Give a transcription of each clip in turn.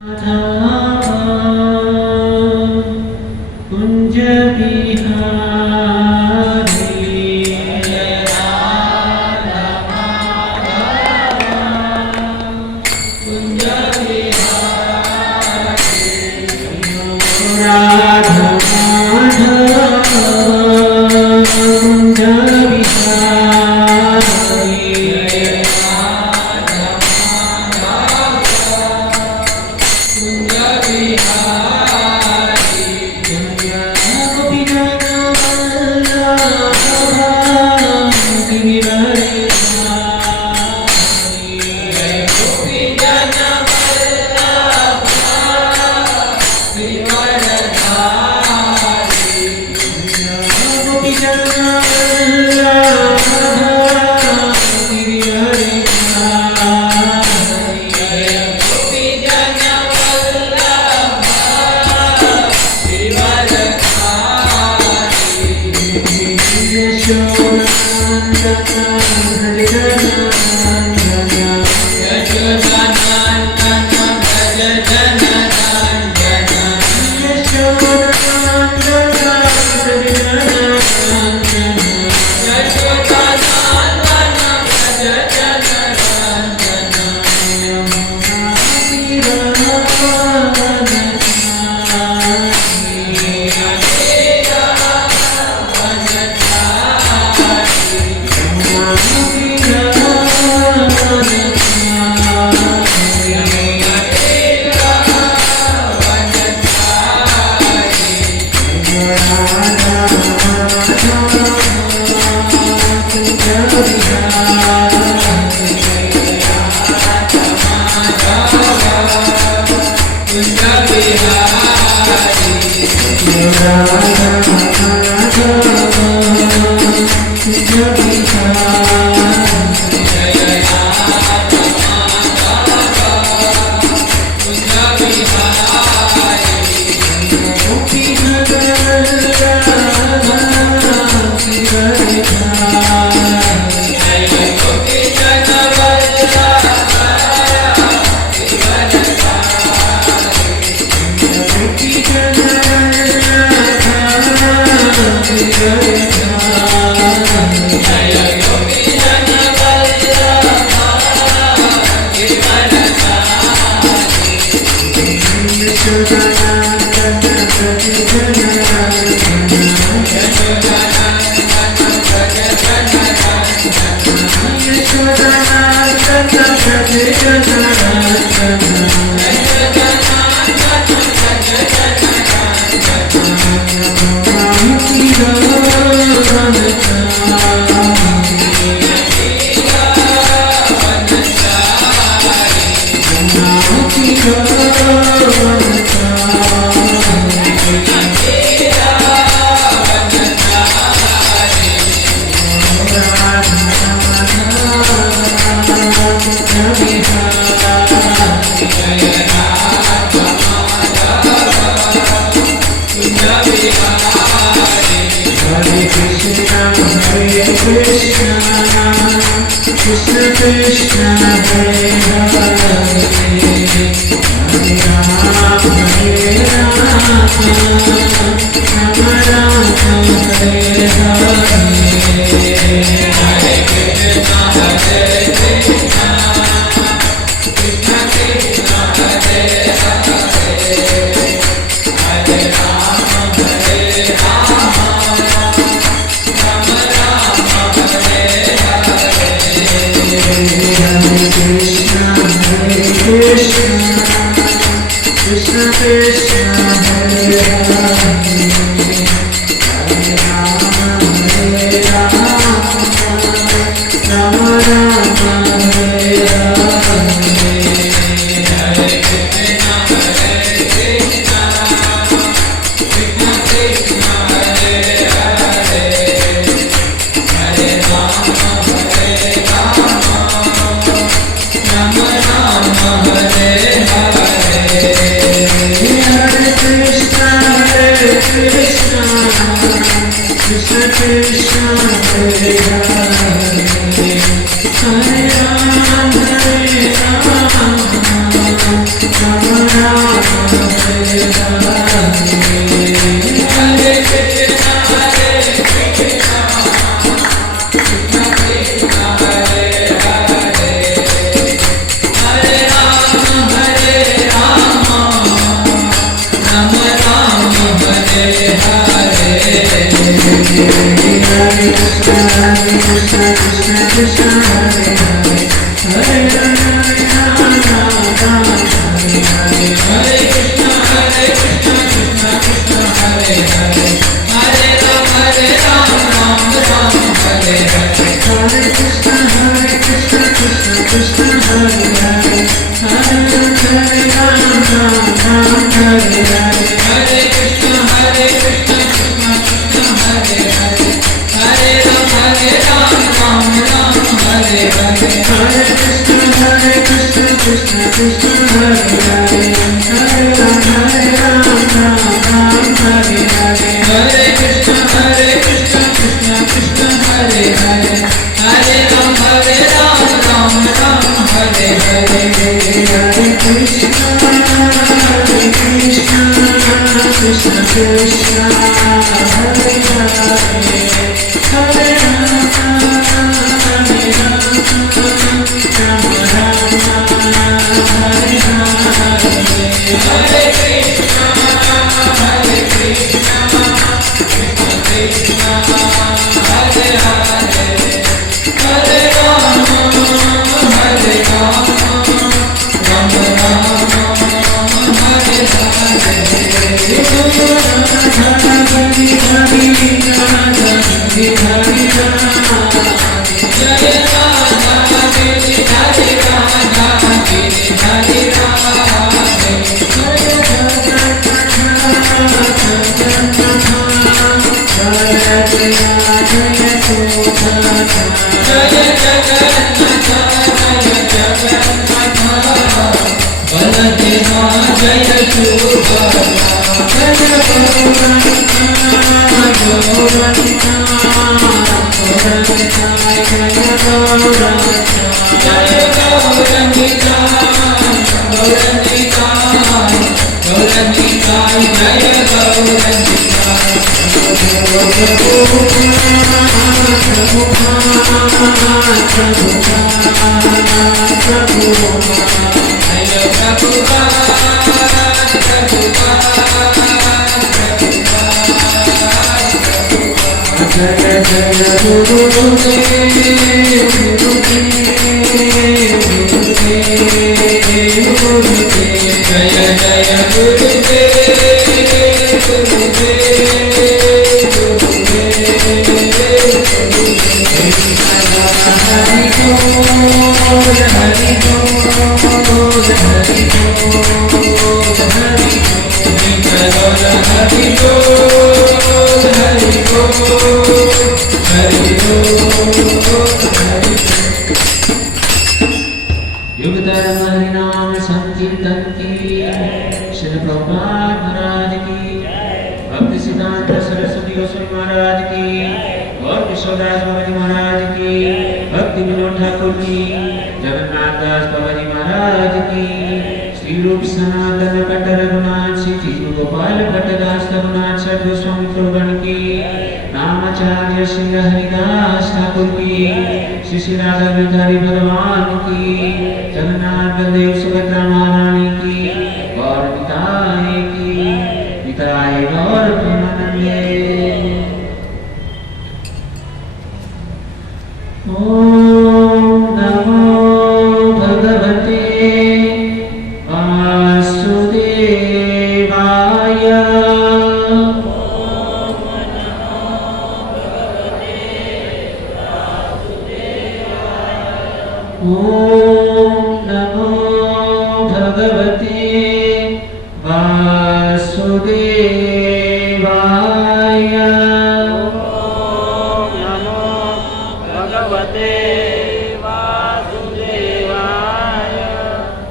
Kunj Bihari Kunj Bihari Radha Madhav Kunj Bihari Krishna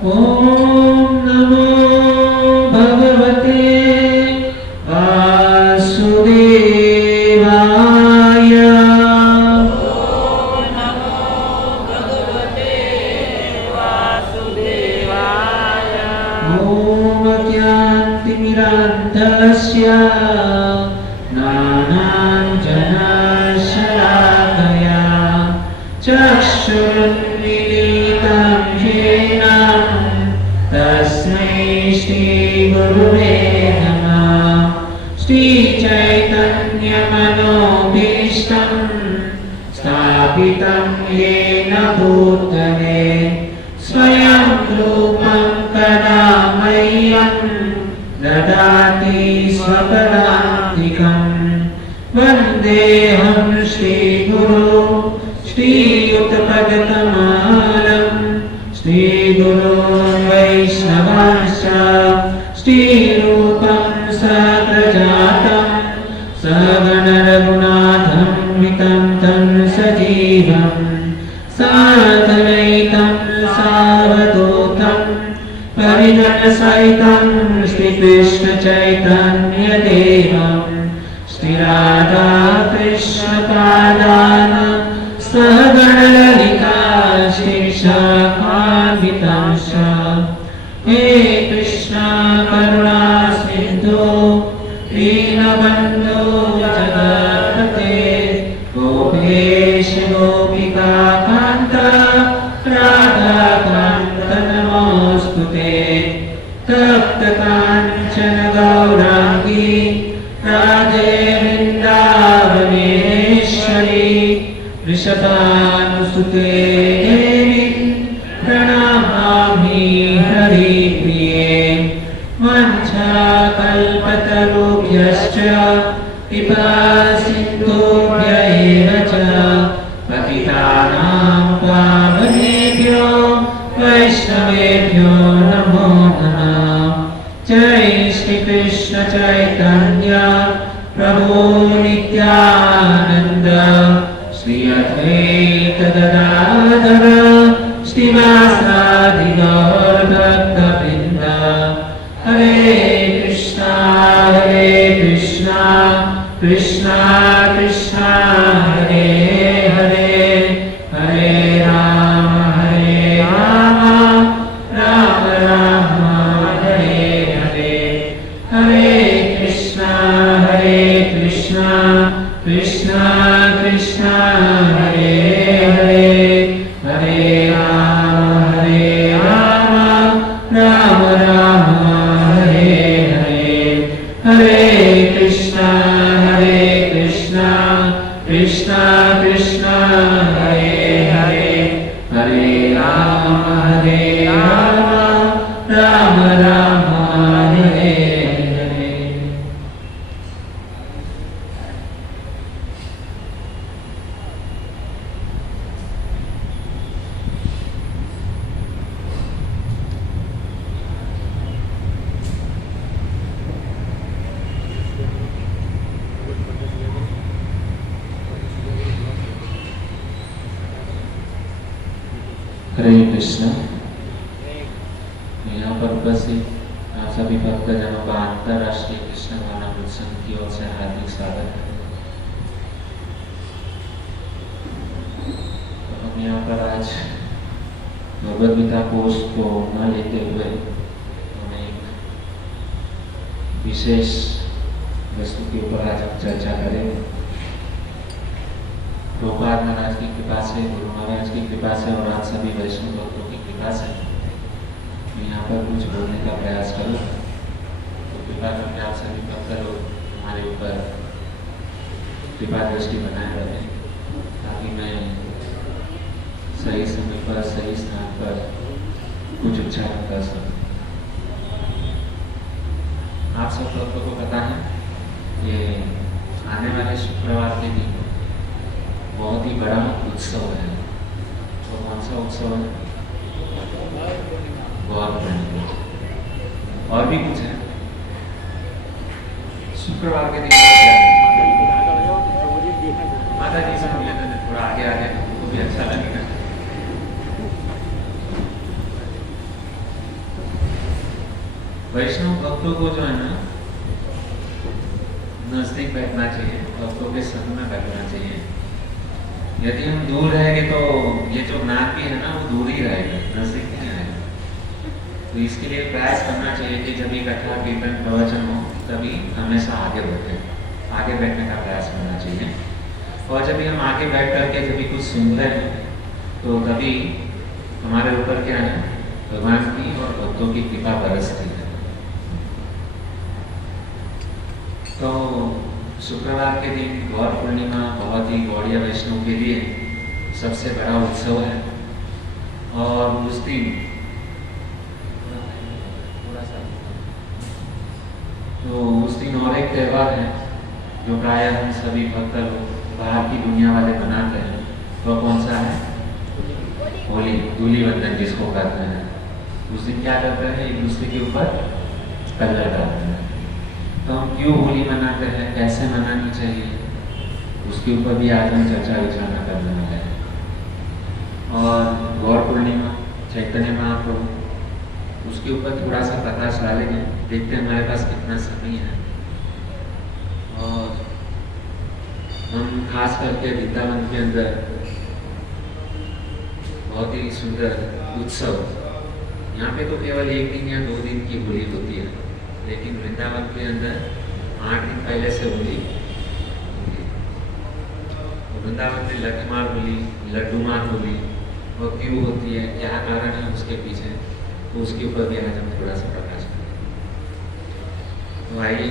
Om Namo ज्ञानतिमिरान्धस्य ज्ञानाञ्जनशलाकया चक्षुरुन्मीलितं येन तस्मै श्रीगुरुवे नमः। श्रीचैतन्यमनोभीष्टं स्थापितं येन भूतले स्वयं रूपं कदा मह्यं ददाति स्वपदान्तिकम्। वन्देऽहं श्रीगुरो श्रीयुतपदकमलं श्रीगुरोन् वैष्णवांश्च श्रीरूपं सहस्रजातं सगणरघुनाथान्वितं तं सजीवं साद्वैतं सावधूतं परिजनसहितं श्रीकृष्णचैतन्यदेवं श्रीराधाकृष्णपादान् सहगणललिता श्रीशाखान्वितांश्च। हे कृष्ण करुणा सिन्धो दीनबन्धो जगत्पते गोपेश गोपिकान्त राधाकान्त नमोऽस्तुते। तप्तकाञ्चन गौराङ्गी राधे वृन्दावनेश्वरी वृषभानुसुते देवी प्रणमामि हरिप्रिये। वञ्चाकल्पतरुभ्यश्च कृपासिन्धुभ्य एव च पतितानां पावनेभ्यो वैष्णवेभ्यो नमो नमः। जय श्री कृष्ण चैतन्य प्रभु नित्यानंद श्री अद्वैत गदाधर श्रीवासादि गौर भक्तवृंद। हरे कृष्णा कृष्णा कृष्णा हरे हरे हरे राम राम राम हरे हरे। हरे कृष्णा कृष्णा कृष्णा हरे हरे हरे राम राम राम हरे हरे। हरे कृष्णा कृष्णा कृष्णा हरे हरे हरे राम राम राम हरे हरे। हरे कृष्ण। यहाँ पर उपस्थित आप सभी भक्तजनों का अंतर्राष्ट्रीय कृष्ण भावनामृत संघ की ओर से हार्दिक स्वागत है। तो हम यहाँ पर आज भगवद गीता कोर्स को न लेते हुए हम एक विशेष वस्तु के ऊपर आज हम चर्चा करेंगे। प्रभुपाद महाराज की कृपा से, गुरु महाराज की कृपा से और आप सभी वैष्णव भक्तों की कृपा से मैं यहाँ पर कुछ बोलने का प्रयास करूँ। तो कृपा करके आप सभी भक्त लोग हमारे ऊपर कृपा दृष्टि बनाए रखें ताकि मैं सही समय पर सही स्थान पर कुछ उच्चारण कर सकूँ। आप सब भक्तों को पता है ये आने वाले शुक्रवार के दिन बहुत ही बड़ा उत्सव है। तो कौन सा उत्सव है? गौर पूर्णिमा। और भी कुछ है शुक्रवार के दिन क्या है? माता जी से मिले थे थोड़ा आगे आगे तो भी अच्छा लगेगा। वैष्णव भक्तों को जो है ना नजदीक बैठना चाहिए, भक्तों के संग में बैठना चाहिए। यदि हम दूर रहेंगे तो ये जो ज्ञान भी है ना वो दूर ही रहेगा, नजदीक नहीं आएगा। तो इसके लिए प्रयास करना चाहिए कि जब भी कथा कीर्तन प्रवचन हो तभी हमेशा आगे बैठे, आगे बैठने का प्रयास करना चाहिए। और जब भी हम आगे बैठ करके जब भी कुछ सुनते हैं तो तभी हमारे ऊपर क्या है, भगवान की और भक्तों की कृपा बरसती है। तो शुक्रवार के दिन गौर पूर्णिमा बहुत ही गौड़ीय वैष्णव के लिए सबसे बड़ा उत्सव है। और उस दिन और एक त्यौहार है जो प्रायः हम सभी भक्त लोग बाहर की दुनिया वाले मनाते हैं। वह कौन सा है? होली, धूलिवंदन जिसको कहते हैं। उस दिन क्या करते हैं? एक दूसरे के ऊपर कलर डालते हैं। तो हम क्यों होली मनाते हैं, कैसे मनानी चाहिए, उसके ऊपर भी आज हम चर्चा विचारना करने वाले हैं। और गौर पूर्णिमा, चैतन्य महाप्रभु, उसके ऊपर थोड़ा सा प्रकाश डालेंगे। देखते हैं हमारे पास कितना समय है। और हम खास करके वृंदावन के अंदर बहुत ही सुंदर उत्सव, यहाँ पे तो केवल एक दिन या 2 दिन की होली होती है, लेकिन वृंदावन के अंदर 8 दिन पहले से होली। वृंदावन में लठमार होली, लड्डूमार होली, वो क्यों होती है, क्या कारण है उसके पीछे, तो उसके ऊपर भी आज हम थोड़ा सा प्रकाश करेंगे। तो आइए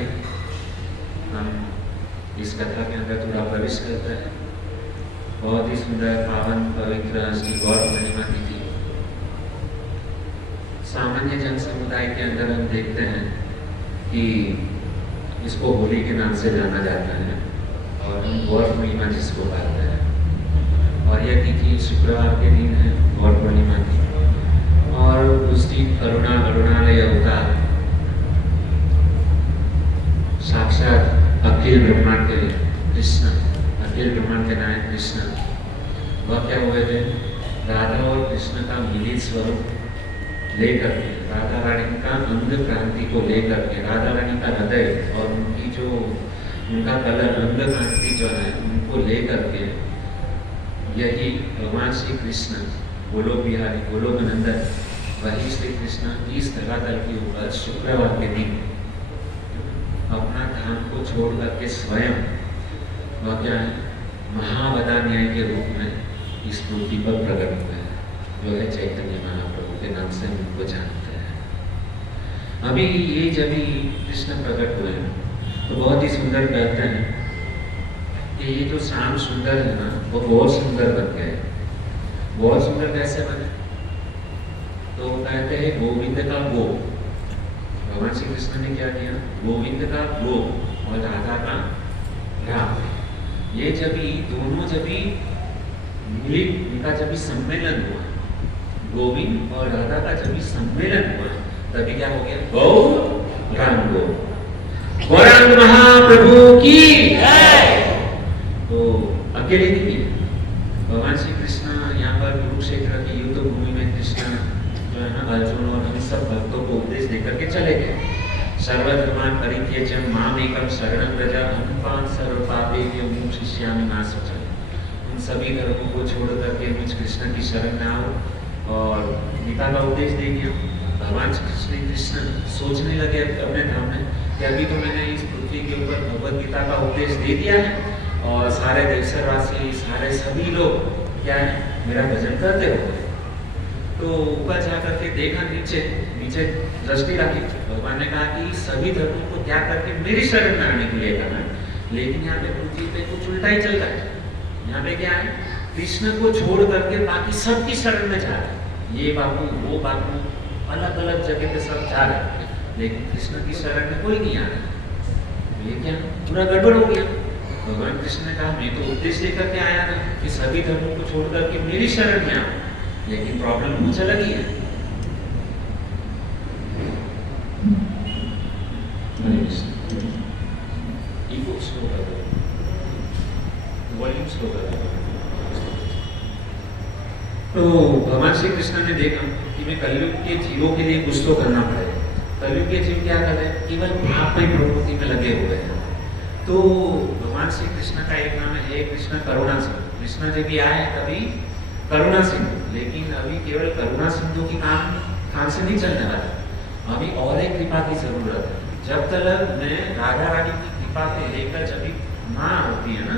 हम इस कथा के अंदर थोड़ा प्रवेश करते हैं। बहुत ही सुंदर, पावन, पवित्र श्री गौर पूर्णिमा तिथि। सामान्य जन समुदाय के अंदर हम देखते हैं कि इसको होली के नाम से जाना जाता है और हम गौर पूर्णिमा जिसको कहते हैं। और यह तिथि शुक्रवार के दिन है, गौर पूर्णिमा की। और उस दिन करुणालय अवतार साक्षात अखिल ब्रह्मांड के कृष्ण, अखिल ब्रह्मांड के नायक कृष्ण, वह क्या हुए थे? राधा और कृष्ण का मिलित स्वरूप लेकर के, राधा रानी का अंग क्रांति को लेकर के, राधा रानी का हृदय और उनकी जो उनका कलर अंग क्रांति जो है उनको लेकर के, यही भगवान श्री कृष्ण गोलोक बिहारी, गोलोक नंदन, वही श्री कृष्ण इस धरातल के ऊपर शुक्रवार के दिन अपना धाम को छोड़ करके स्वयं वह क्या है, महावदा न्याय के रूप में इस पृथ्वी पर प्रकट हुए हैं, जो है चैतन्य महाप्रभु के नाम से उनको जानते हैं। अभी ये जब ही कृष्ण प्रकट हुए तो बहुत ही सुंदर कहते हैं कि ये जो श्याम सुंदर है ना, वो बहुत सुंदर बन गए। बहुत सुंदर कैसे बने? तो कहते हैं गोविंद का गो, भगवान श्री कृष्ण ने क्या किया? गोविंद का गो और राधा का राम, ये जब भी दोनों जब भी मिली, उनका जब भी सम्मेलन हुआ, गोविंद और राधा का जब भी सम्मेलन हुआ, तभी क्या हो गया? गौ राम गो, गौरांग महाप्रभु की जय। तो अकेले नहीं किए भगवान श्री कृष्ण, यहाँ पर कुरुक्षेत्र की युद्ध भूमि में कृष्ण जो है ना, अर्जुन और हम सब भक्तों को उपदेश देकर के चले गए। सर्वधर्मान् परित्यज्य माम् एकं शरणं व्रज अहं त्वां सर्वपापेभ्यो मोक्षयिष्यामि मा शुचः। उन सभी धर्मों को छोड़ करके मुझ कृष्ण की शरण में आओ। और गीता का उपदेश दे दिया। भगवान श्री कृष्ण सोचने लगे अपने धाम में कि अभी तो मैंने इस पृथ्वी के ऊपर भगवद गीता का उपदेश दे दिया है और सारे देशवासी, सारे सभी लोग क्या है, मेरा भजन करते हो। तो ऊपर जाकर के देखा, नीचे दृष्टि रखी, भगवान ने कहा कि सभी धर्मों को त्याग करके मेरी शरण में आने के लिए कहा, लेकिन यहाँ पे पृथ्वी पे कुछ उल्टा ही चल रहा है। यहाँ पे क्या है, कृष्ण को छोड़ करके बाकी सबकी शरण में जा रहे हैं। ये बाबू, वो बाबू, अलग अलग जगह पे सब जा रहे हैं, लेकिन कृष्ण की शरण में कोई नहीं आ रहा। ये क्या, पूरा गड़बड़ हो गया। भगवान कृष्ण ने कहा, मैं तो उपदेश लेकर के आया था कि सभी धर्मों को छोड़ करके मेरी शरण में आओ, लेकिन प्रॉब्लम कुछ अलग ही है। इको स्लो कर दो, वॉल्यूम स्लो कर दो। तो भगवान श्री कृष्ण ने देखा कि मैं कलयुग के जीवों के लिए कुछ तो करना पड़ेगा। कलयुग के जीव क्या कर रहे हैं, केवल भावमय प्रवृत्ति में लगे हुए हैं। तो भगवान श्री कृष्ण का एक नाम है कृष्ण करुणा सिंधु। कृष्ण जब भी आए तभी करुणा सिंधु, लेकिन अभी केवल करुणा सिंधु की काम हाथ से नहीं चलने वाला। अभी और एक कृपा की जरूरत है। जब तक मैं राधा रानी की कृपा को लेकर जब माँ होती है ना,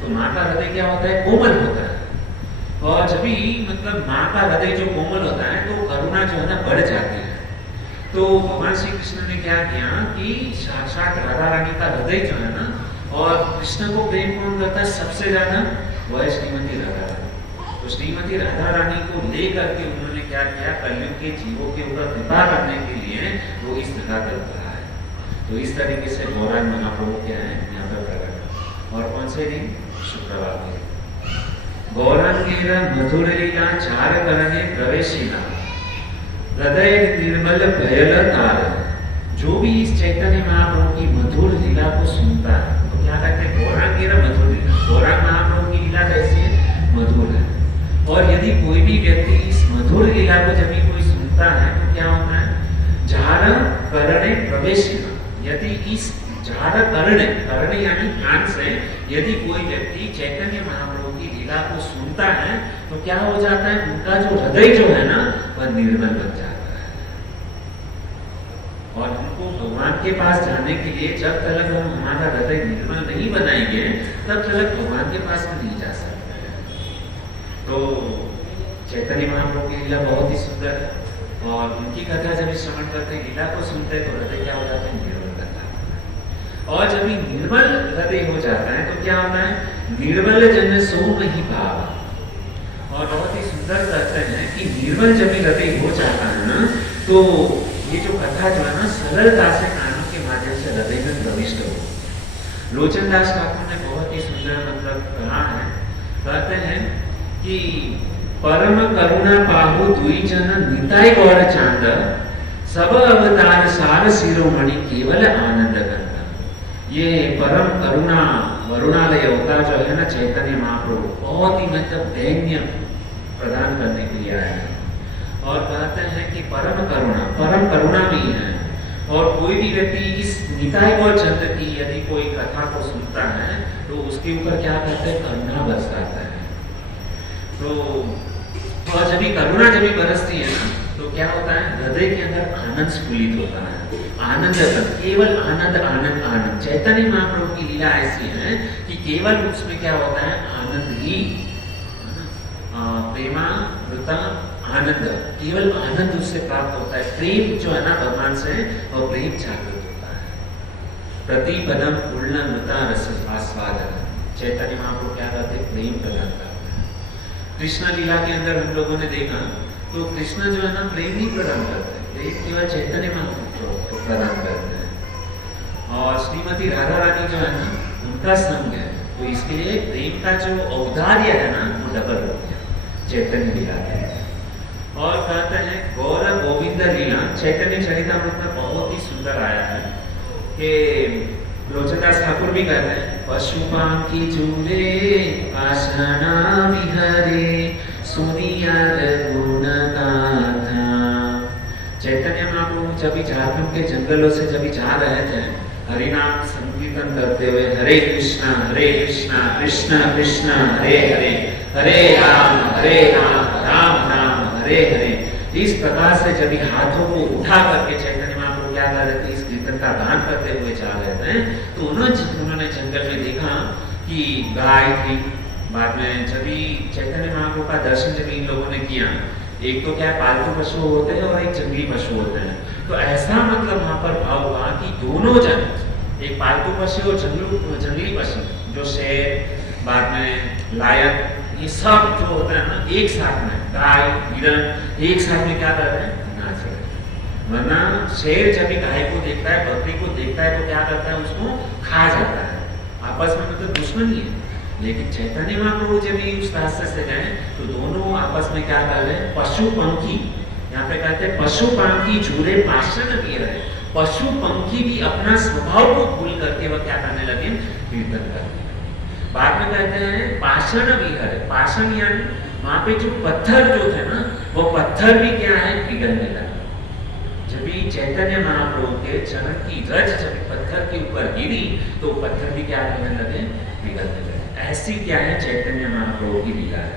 तो माँ का हृदय क्या होता है, कोमल होता है। और जब भी मतलब माँ का हृदय जो कोमल होता है तो करुणा जो है ना बढ़ जाती है। तो भगवान श्री कृष्ण ने क्या किया कि साक्षात राधा रानी का हृदय जो है ना, और कृष्ण को प्रेम कौन करता है सबसे ज्यादा, वह श्रीमती राधा रानी। तो श्रीमती राधा रानी को लेकर के उन्होंने क्या किया, कलयुग के जीवों के ऊपर कृपा करने के लिए वो इस तरह करता है। तो इस तरीके से गौरांग महाप्रभु क्या है यहाँ पर प्रकट। और कौन से दिन, शुक्रवार दिन। गौरांगेर मधुर लीला चार करने प्रवेशिला, हृदय निर्मल भयल तार। जो भी इस चैतन्य महाप्रभु की मधुर लीला को सुनता है तो क्या कहते हैं, गौरांगेर मधुर लीला। गौरांग महाप्रभु की लीला कैसी है, मधुर है। और यदि कोई भी व्यक्ति इस मधुर लीला को जब भी कोई सुनता है तो क्या होता है, झार करणे प्रवेशिला। यदि इस झार करणे यानी कान से यदि कोई व्यक्ति चैतन्य महाप्रभु की लीला को सुनता है तो क्या हो जाता है, उनका जो हृदय जो है ना वह निर्मल बन जाता है। और हमको भगवान के पास जाने के लिए जब तक हम हमारा हृदय निर्मल नहीं बनाएंगे तब तक भगवान के पास में नहीं जा सकते। तो चैतन्य महाप्रभु की लीला बहुत ही सुंदर है। और उनकी कथा जब श्रवण करते हैं, लीला को सुनते हैं तो हृदय क्या हो जाता है, निर्मल बन जाता है। और जब निर्मल हृदय हो जाता है तो क्या होता है, निर्मल जन सोम ही भाव। और बहुत ही सुंदर कहते हैं कि निर्मल जब हृदय हो जाता है ना, तो ये जो कथा जो है ना सरलता से कानों के माध्यम से हृदय में प्रविष्ट हो। लोचनदास ठाकुर ने बहुत ही सुंदर मतलब कहा है, कहते हैं कि परम करुणा पाहु दुई जन निताय गौर चांद, सब अवतार सार शिरोमणि केवल आनंद करता। ये परम करुणा वरुणालय अवतार जो है ना चैतन्य महाप्रभु, बहुत ही मतलब दैन्य प्रदान करने के लिए आया है। और कहते हैं कि परम करुणा भी है। और कोई भी व्यक्ति इस निताय गौर चंद की यदि कोई कथा को सुनता है तो उसके ऊपर क्या करते हैं, करुणा बरसाता है। तो और जब करुणा जब बरसती है ना तो क्या होता है, हृदय के अंदर आनंद स्फुलित होता है। आनंद, केवल आनंद आनंद आनंद। चैतन्य महाप्रभु की लीला ऐसी है कि केवल उसमें क्या होता है, आनंद ही, प्रेमामृता आनंद, केवल आनंद उससे प्राप्त होता है। प्रेम जो है ना भगवान से, और प्रेम जागृत होता है। प्रतिपदम पूर्णमृता रस आस्वाद। चैतन्य महाप्रभु क्या करते हैं, प्रेम प्रदान करते हैं। कृष्ण लीला के अंदर हम लोगों ने देखा तो कृष्ण जो है ना प्रेम नहीं प्रदान करते, प्रेम केवल चैतन्य महाप्रभु को प्रदान करते हैं। और श्रीमती राधा रानी जो है ना उनका संग है, तो इसके लिए प्रेम का जो औदार्य है ना वो डबल हो गया चैतन्य लीला के। और कहते हैं गौर गोविंद लीला, चैतन्य चरितामृत में बहुत ही सुंदर आया है कि लोचनदास ठाकुर भी कहते हैं, पशुपाम की चूरे आसना विहरे सुनिया गुण गाथा। चैतन्य महाप्रभु जब झारखंड के जंगलों से जब जा रहे थे हरिनाम संकीर्तन करते हुए, हरे कृष्णा कृष्ण कृष्ण हरे हरे, हरे राम राम राम हरे हरे, इस प्रकार से जब हाथों को उठा करके चैतन्य महाप्रभु क्या कर रहे थे, इस कीर्तन का गान करते हुए जा रहे थे। तो उन्होंने जंगल में देखा कि गाय थी। बाद में जब चैतन्य महाप्रभु का दर्शन जब इन लोगों ने किया, एक तो क्या पालतू पशु होते हैं और एक जंगली पशु होते हैं, तो ऐसा मतलब वहां पर भाव हुआ कि दोनों जन, एक पालतू पशु और जंगली पशु जो शेर, बाद में लायन, ये सब जो होता है ना एक साथ में, गाय हिरण एक साथ में क्या कर रहे हैं, नाच रहे हैं। वरना शेर जब गाय को देखता है, बकरी को देखता है तो क्या करता है, उसको खा जाता है, आपस में मतलब दुश्मनी है। लेकिन चैतन्य महाप्रभु जब उस रास्ते से गए तो दोनों आपस में क्या कर रहे हैं, पशु पंखी, यहाँ पे कहते हैं पशु पंखी झूले पाषण भी रहे, पशु पंखी भी अपना स्वभाव को भूल करके वह क्या करने लगे, कीर्तन करने। बाद में कहते हैं पाषण विहर, पाषण यानी वहां पे जो पत्थर जो थे ना वो पत्थर भी क्या है, पिघलने लगे। जब चैतन्य महाप्रभु के चरण की रज जब पत्थर के ऊपर गिरी तो पत्थर भी क्या करने लगे, पिघलने लगे। ऐसी क्या है चैतन्य महाप्रभु की लीला है।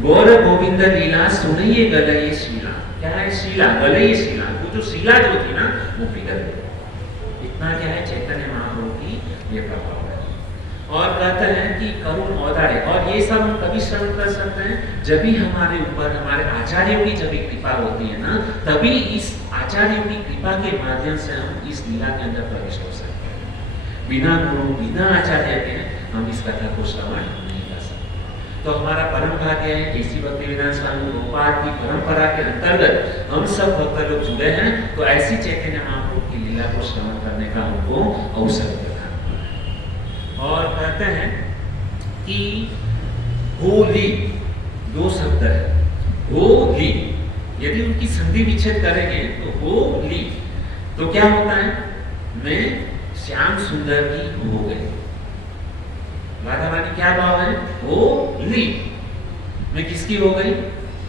गौर गोविंद लीला सुनिए गलये शीला, क्या है शिला, गले ही शिला, वो जो शिला जो थी ना वो पिघल गई। इतना क्या है चैतन्य महाप्रभु की ये प्रभाव है। और कहते हैं कि करुण औदार्य, और ये सब हम कभी श्रवण कर सकते हैं जब भी हमारे ऊपर हमारे आचार्यों की जब भी कृपा होती है ना, तभी इस आचार्यों की कृपा के माध्यम से हम इस लीला के अंदर प्रवेश हो सकते हैं। बिना गुरु बिना आचार्य के हम इस कथा को श्रवण नहीं कर सकते। तो हमारा परम भाग्य है कि इसी भक्तिवेदांत स्वामी प्रभुपाद की परंपरा के अंतर्गत हम सब भक्त लोग जुड़े हैं, तो ऐसी चैतन्य महाप्रभु की लीला को श्रवण करने का हमको अवसर मिला। और कहते हैं कि होली दो शब्द है, होली, यदि उनकी संधि विच्छेद करेंगे तो होली, तो क्या होता है, मैं श्याम सुंदर की हो गई। राधा रानी क्या भाव है, होली, मैं किसकी हो गई,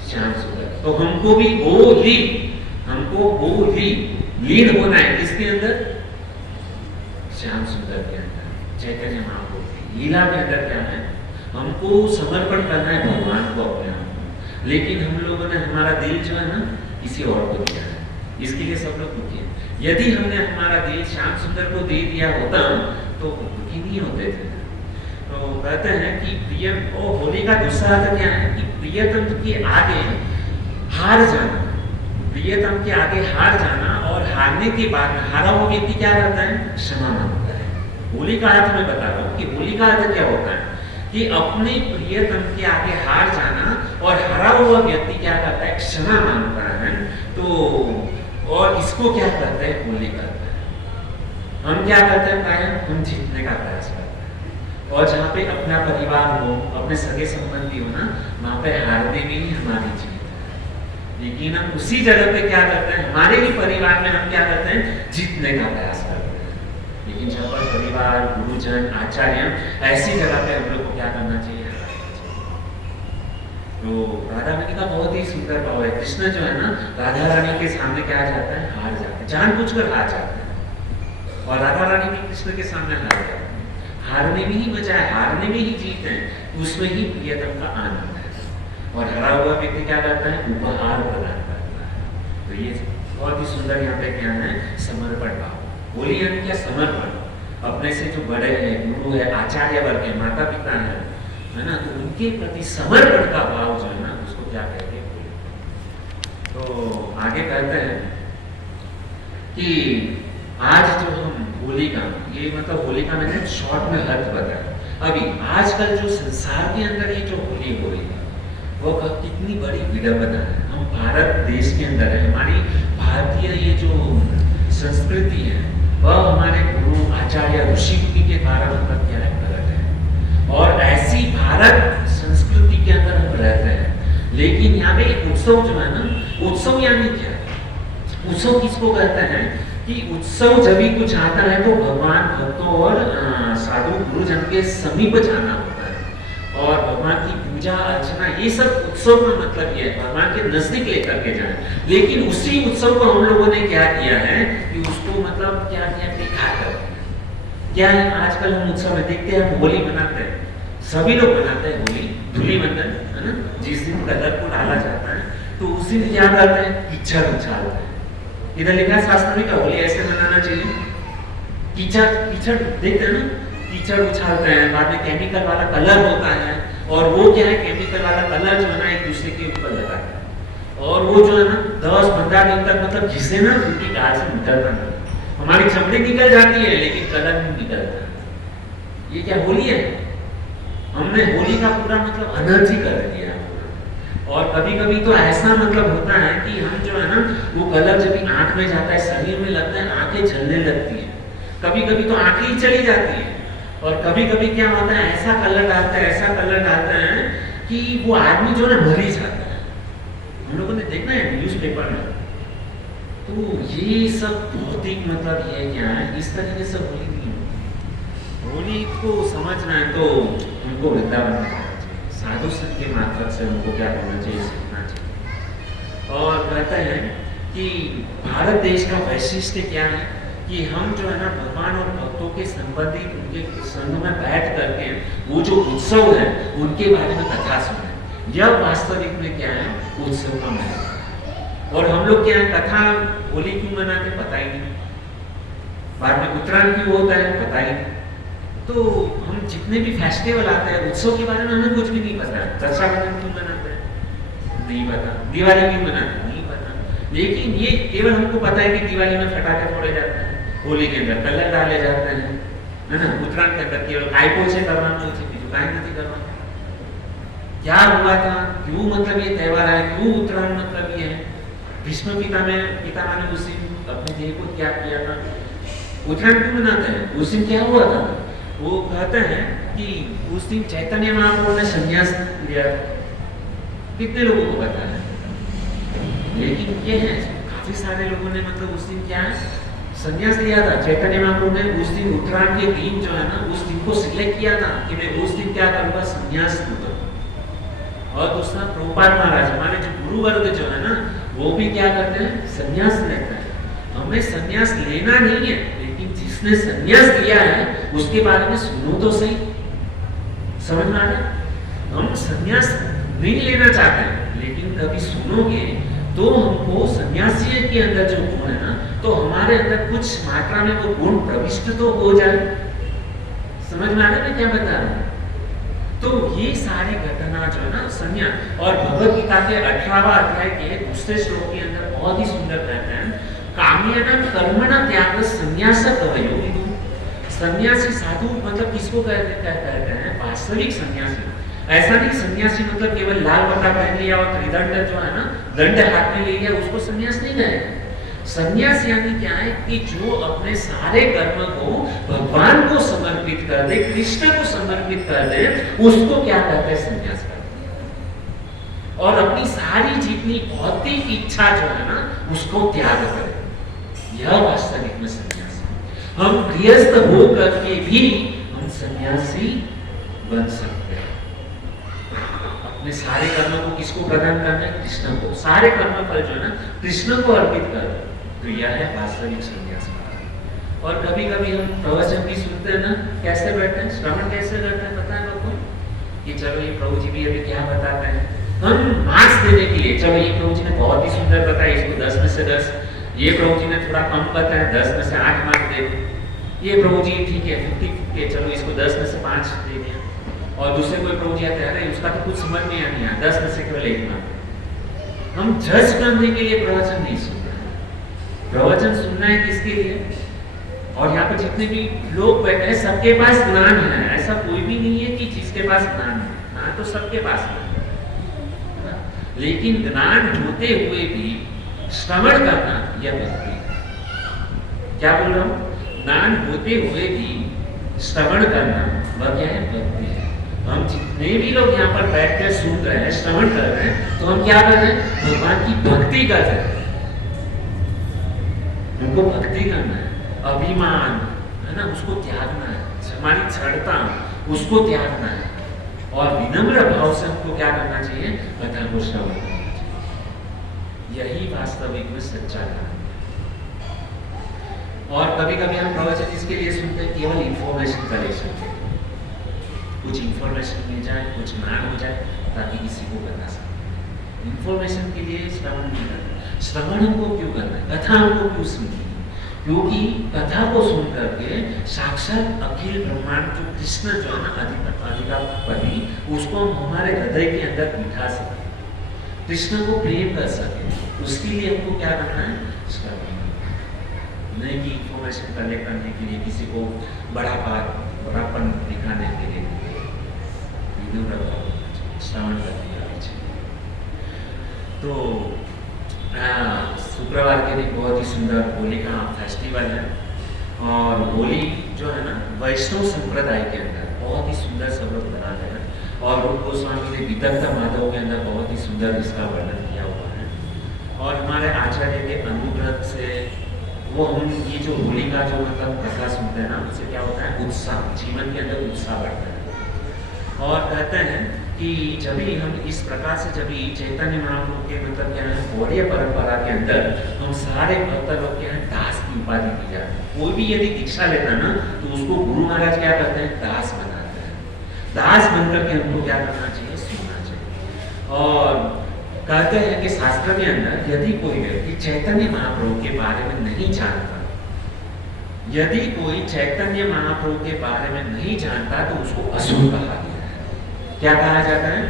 श्याम सुंदर। तो हमको भी होली, हमको होली लीन होना है किसके अंदर, श्याम सुंदर के अंदर, चैतन्य महाप्रभु की लीला के अंदर क्या है, हमको समर्पण करना है भगवान को अपने आप को। लेकिन हम लोगों ने हमारा दिल जो है ना किसी और को दिया है, इसके लिए सब लोग दुखी हैं। यदि हमने हमारा दिल श्याम सुंदर को दे दिया होता तो दुखी नहीं होते थे। तो कहते हैं कि प्रिय, और होली का दूसरा अर्थ क्या है कि प्रियतम के आगे हार जाना, प्रियतम के आगे हार जाना, और हारने के बाद हारा हुआ व्यक्ति क्या करता है, क्षमा मांगता है। होली का अर्थ मैं बता रहा हूँ कि होली का अर्थ क्या होता है कि अपने प्रियतम के आगे हार जाना, और हारा हुआ व्यक्ति क्या करता है, क्षमा मांगता है। तो और इसको क्या करते हैं, होली करते हैं। हम क्या करते हैं, प्राय हम जीतने का प्रयास करते हैं, और जहाँ पे अपना परिवार हो, अपने सगे संबंधी हो ना, वहाँ पे हारने में ही हमारी जीत है। लेकिन हम उसी जगह पे क्या करते हैं, हमारे ही परिवार में हम क्या करते हैं, जीतने का प्रयास करते हैं। लेकिन जब पर परिवार, गुरुजन, आचार्य, ऐसी जगह पे हम लोग को क्या करना चाहिए, तो राधा रानी का बहुत ही सुंदर भाव है। कृष्ण जो है ना राधा रानी के सामने क्या जाता है, हार जाता है, जानबूझकर हार जाता है। और राधा रानी भी कृष्ण के सामने हार जाती है। हारने में ही मजा है, हारने में ही जीत है, उसमें ही प्रियतम का आनंद है। और हरा हुआ व्यक्ति क्या करता है, उपहार प्रदान करता है। तो ये बहुत ही सुंदर यहाँ पे क्या है, समर्पण भाव। होली यानी क्या, समर्पण। अपने से जो बड़े हैं, गुरु है, आचार्य वर्ग है, माता पिता है ना, तो उनके प्रति समर्पण का भाव जो है ना, उसको क्या कहते हैं, होली। तो आगे कहते हैं कि आज जो हम होली का, ये मतलब होली का मैंने शॉर्ट में अर्थ बताया। अभी आजकल जो संसार के अंदर ये जो होली हो रही है, वो कितनी बड़ी विडंबना है। हम भारत देश के अंदर है, हमारी भारतीय ये जो संस्कृति है, वह हमारे गुरु आचार्य ऋषि मुनि के द्वारा मतलब क्या है, प्रकट है। और ऐसी भारत संस्कृति के अंदर हम रहते हैं। लेकिन यहाँ पे एक उत्सव जो है ना, उत्सव यानी क्या है, उत्सव किसको कहते हैं कि उत्सव जब भी कुछ आता है तो भगवान भक्तों और साधु गुरुजन के समीप जाना होता है, और भगवान की पूजा अर्चना, ये सब उत्सव का मतलब ये है, भगवान के नजदीक लेकर के जाए। लेकिन उसी उत्सव को हम लोगों ने क्या किया है कि उसको मतलब क्या किया, दिखा कर क्या है। आजकल हम उत्सव में देखते हैं, हम होली मनाते हैं, सभी लोग मनाते हैं होली, धूली बंधन है ना, जिस दिन कलर को डाला जाता है, तो उसी दिन क्या करते हैं, कीचड़ उछालते हैं। इधर लिखा है शास्त्र में, क्या होली ऐसे मनाना चाहिए, कीचड़ कीचड़ देखते हैं ना, कीचड़ उछालते हैं, बाद में केमिकल वाला कलर होता है, और वो क्या है, केमिकल वाला कलर जो है ना एक दूसरे के ऊपर लगाते हैं, और वो जो है ना 10-15 दिन तक मतलब जिसे ना उनकी गाल से निकलता नहीं, हमारी चमड़ी निकल जाती है लेकिन कलर नहीं निकलता। ये क्या होली है, हमने होली का पूरा मतलब अनर्थ ही कर दिया। और कभी कभी तो ऐसा मतलब होता है कि हम जो है ना, वो कलर जब आंख में जाता है, शरीर में लगता है, आंखें जलने लगती है, कभी कभी तो आंखें ही चली जाती है। और कभी कभी क्या होता है, ऐसा कलर डालते हैं, ऐसा कलर डालते हैं कि वो आदमी जो है ना मर ही जाता है। हम लोगों ने देखना है न्यूज़पेपर में। तो ये सब भौतिक मतलब ये क्या है, इस तरीके से होली नहीं होती। होली को समझना है तो उनको वृंदावन में जाना चाहिए, साधु संत के माध्यम से उनको क्या करना चाहिए, सीखना चाहिए। और कहते हैं कि भारत देश का वैशिष्ट्य क्या है कि हम जो है ना भगवान और भक्तों के संबंधित उनके संग में बैठ करके वो जो उत्सव है उनके बारे में कथा सुने। यह वास्तविक में क्या है, उत्सव का महत्व। और हम लोग क्या है, कथा होली क्यों मनाते पता ही नहीं, बाद में उत्तरायण क्यों होता है पता ही नहीं। तो हम जितने भी फेस्टिवल आते हैं, उत्सव के बारे में हमें कुछ भी नहीं पता है। रक्षाबंधन क्यों मनाते हैं नहीं पता, दिवाली क्यों मनाते हैं नहीं पता, लेकिन ये केवल हमको पता है कि दिवाली में फटाखे फोड़े जाते हैं, होली के अंदर कलर डाले जाते हैं, है ना, उत्तरायण के अंदर केवल आईपोल से करवाना होती है, काहे नहीं करवाना। क्या हुआ था, क्यों मतलब ये त्योहार है, क्यों उत्तरायण मतलब ये है। भीष्म पितामह ने उस दिन अपने देह को त्याग किया था। उत्तरायण क्यों मनाते हैं, उस दिन क्या हुआ था, वो कहते हैं कि उस दिन चैतन्य महाप्रभु ने संन्यास लिया। कितने लोगों को पता है, लेकिन ये है काफी सारे लोगों ने मतलब उस दिन क्या है संन्यास लिया था। चैतन्य महाप्रभु ने उस दिन उत्तरायण के दिन जो है ना, उस दिन को सिलेक्ट किया था कि मैं उस दिन क्या करूंगा, संन्यास लूंगा। और दूसरा प्रभुपाद महाराज हमारे जो गुरु वर्ग जो है ना, वो भी क्या करते हैं, संन्यास लेते हैं। हमें संन्यास लेना नहीं है, लेकिन जिसने संन्यास लिया है उसके बारे में सुनो तो सही, समझ में आ रहा। हम संन्यास नहीं लेना चाहते हैं, लेकिन कभी सुनोगे तो हमको सन्यासी के अंदर जो गुण है ना, तो हमारे अंदर कुछ मात्रा में वो गुण प्रविष्ट तो हो जाए। समझ में आ रहा है मैं क्या बता रहा हूँ। तो ये सारी घटना जो है ना संन्यास, और भगवद गीता के 18वां अध्याय के दूसरे श्लोक के अंदर बहुत ही सुंदर कहते हैं, काम्यना कर्मणा त्याग संन्यास कवयो विदु। सन्यासी साधु मतलब किसको कहते हैं, वास्तविक सन्यासी। ऐसा नहीं सन्यासी मतलब केवल लाल कपड़ा पहन लिया और त्रिदंड जो है ना दंड हाथ में ले लिया, उसको सन्यास नहीं कहेगा। सन्यास यानी क्या है कि जो अपने सारे कर्म को भगवान को समर्पित कर दे, कृष्ण को समर्पित कर दे, उसको क्या कहते हैं, सन्यास करते हैं। और अपनी सारी जितनी भौतिक इच्छा जो है ना उसको त्याग करे, यह वास्तविक में सन्यास है। हम गृहस्थ हो करके भी हम सन्यासी बन सकते हैं। अपने सारे कर्मों को किसको प्रदान करना है, कृष्ण को। सारे कर्म फल जो है ना कृष्ण को अर्पित कर, तो यह है वास्तविक संन्यास। और कभी कभी हम प्रवचन भी सुनते हैं ना, कैसे बैठते हैं, श्रवण कैसे करते हैं पता है आपको, कि चलो ये प्रभु जी भी अभी क्या बताते हैं, हम मार्क्स देने के लिए, चलो ये प्रभु जी ने बहुत ही सुंदर बताया, इसको 10 में से 10, ये प्रभु जी ने थोड़ा कम बताया, 10 में से 8 मार्क दे, ये प्रभु जी ठीक है 50-50, चलो इसको 10 में से 5 दे दिया। और दूसरे कोई प्रभु जी आते हैं, उसका तो कुछ समझ नहीं आया, 10 में से केवल 1 मार्क। हम जज करने के लिए प्रवचन नहीं सुनना है, प्रवचन सुनना है किसके लिए। और यहाँ पर जितने भी लोग बैठे हैं सबके पास ज्ञान है, ऐसा कोई भी नहीं है कि जिसके पास ज्ञान है, ज्ञान तो सबके पास है, लेकिन ज्ञान होते हुए भी श्रवण करना यह भक्ति। क्या बोल रहा हूँ, ज्ञान होते हुए भी श्रवण करना वह क्या है, भक्ति है। हम जितने भी लोग यहाँ पर बैठ कर सुन रहे हैं, श्रवण कर रहे हैं, तो हम क्या कर रहे हैं, भगवान की भक्ति कर रहे हैं। उनको भक्ति करना है, अभिमान है ना उसको त्यागना है, हमारी जड़ता उसको त्यागना है, और विनम्र भाव से हमको क्या करना चाहिए, कथा को श्रवण करना चाहिए। यही वास्तविक में सच्चा धर्म है। और कभी कभी हम प्रवचन इसके लिए सुनते हैं केवल इंफॉर्मेशन कलेक्शन के, कुछ इंफॉर्मेशन मिल जाए, कुछ ज्ञान हो जाए, ताकि किसी को बता सके। इंफॉर्मेशन के लिए श्रवण नहीं करना। श्रवण हमको क्यों करना है, कथा हमको क्यों सुननी है, क्योंकि कथा को सुन करके साक्षात अखिल ब्रह्मांड जो कृष्ण जो है ना अधिकापति, उसको हम हमारे हृदय के अंदर बिठा सके, कृष्ण को प्रेम कर सके। उसके लिए हमको क्या करना है, श्रवण, नहीं कि इंफॉर्मेशन कलेक्ट करने के लिए, किसी को बड़ापन दिखाने के लिए। श्रवण करने तो शुक्रवार के दिन बहुत ही सुंदर होली का फेस्टिवल है। और होली जो है ना वैष्णव संप्रदाय के अंदर बहुत ही सुंदर सब लोग मनाते हैं, और रूप गोस्वामी ने विदग्ध माधव के अंदर बहुत ही सुंदर इसका वर्णन किया हुआ है। और हमारे आचार्य के अनुग्रह से वो हम ये जो होली का जो मतलब कथा सुनते हैं ना, उससे क्या होता है, उत्साह, जीवन के अंदर उत्साह बढ़ता है। और कहते हैं कि जब भी हम इस प्रकार से जब भी चैतन्य महाप्रभु के मतलब क्या है गौड़ीय परंपरा के अंदर हम सारे भक्त लोग क्या है दास की उपाधि दी जाती है। कोई भी यदि दीक्षा लेता ना तो उसको गुरु महाराज क्या करते हैं, दास बनाते हैं। दास बनकर के हमको क्या करना चाहिए, सुनना चाहिए। और कहते हैं कि शास्त्र के अंदर यदि कोई व्यक्ति चैतन्य महाप्रभु के बारे में नहीं जानता, यदि कोई चैतन्य महाप्रभु के बारे में नहीं जानता तो उसको असुर कहा गया है। क्या कहा जाता है?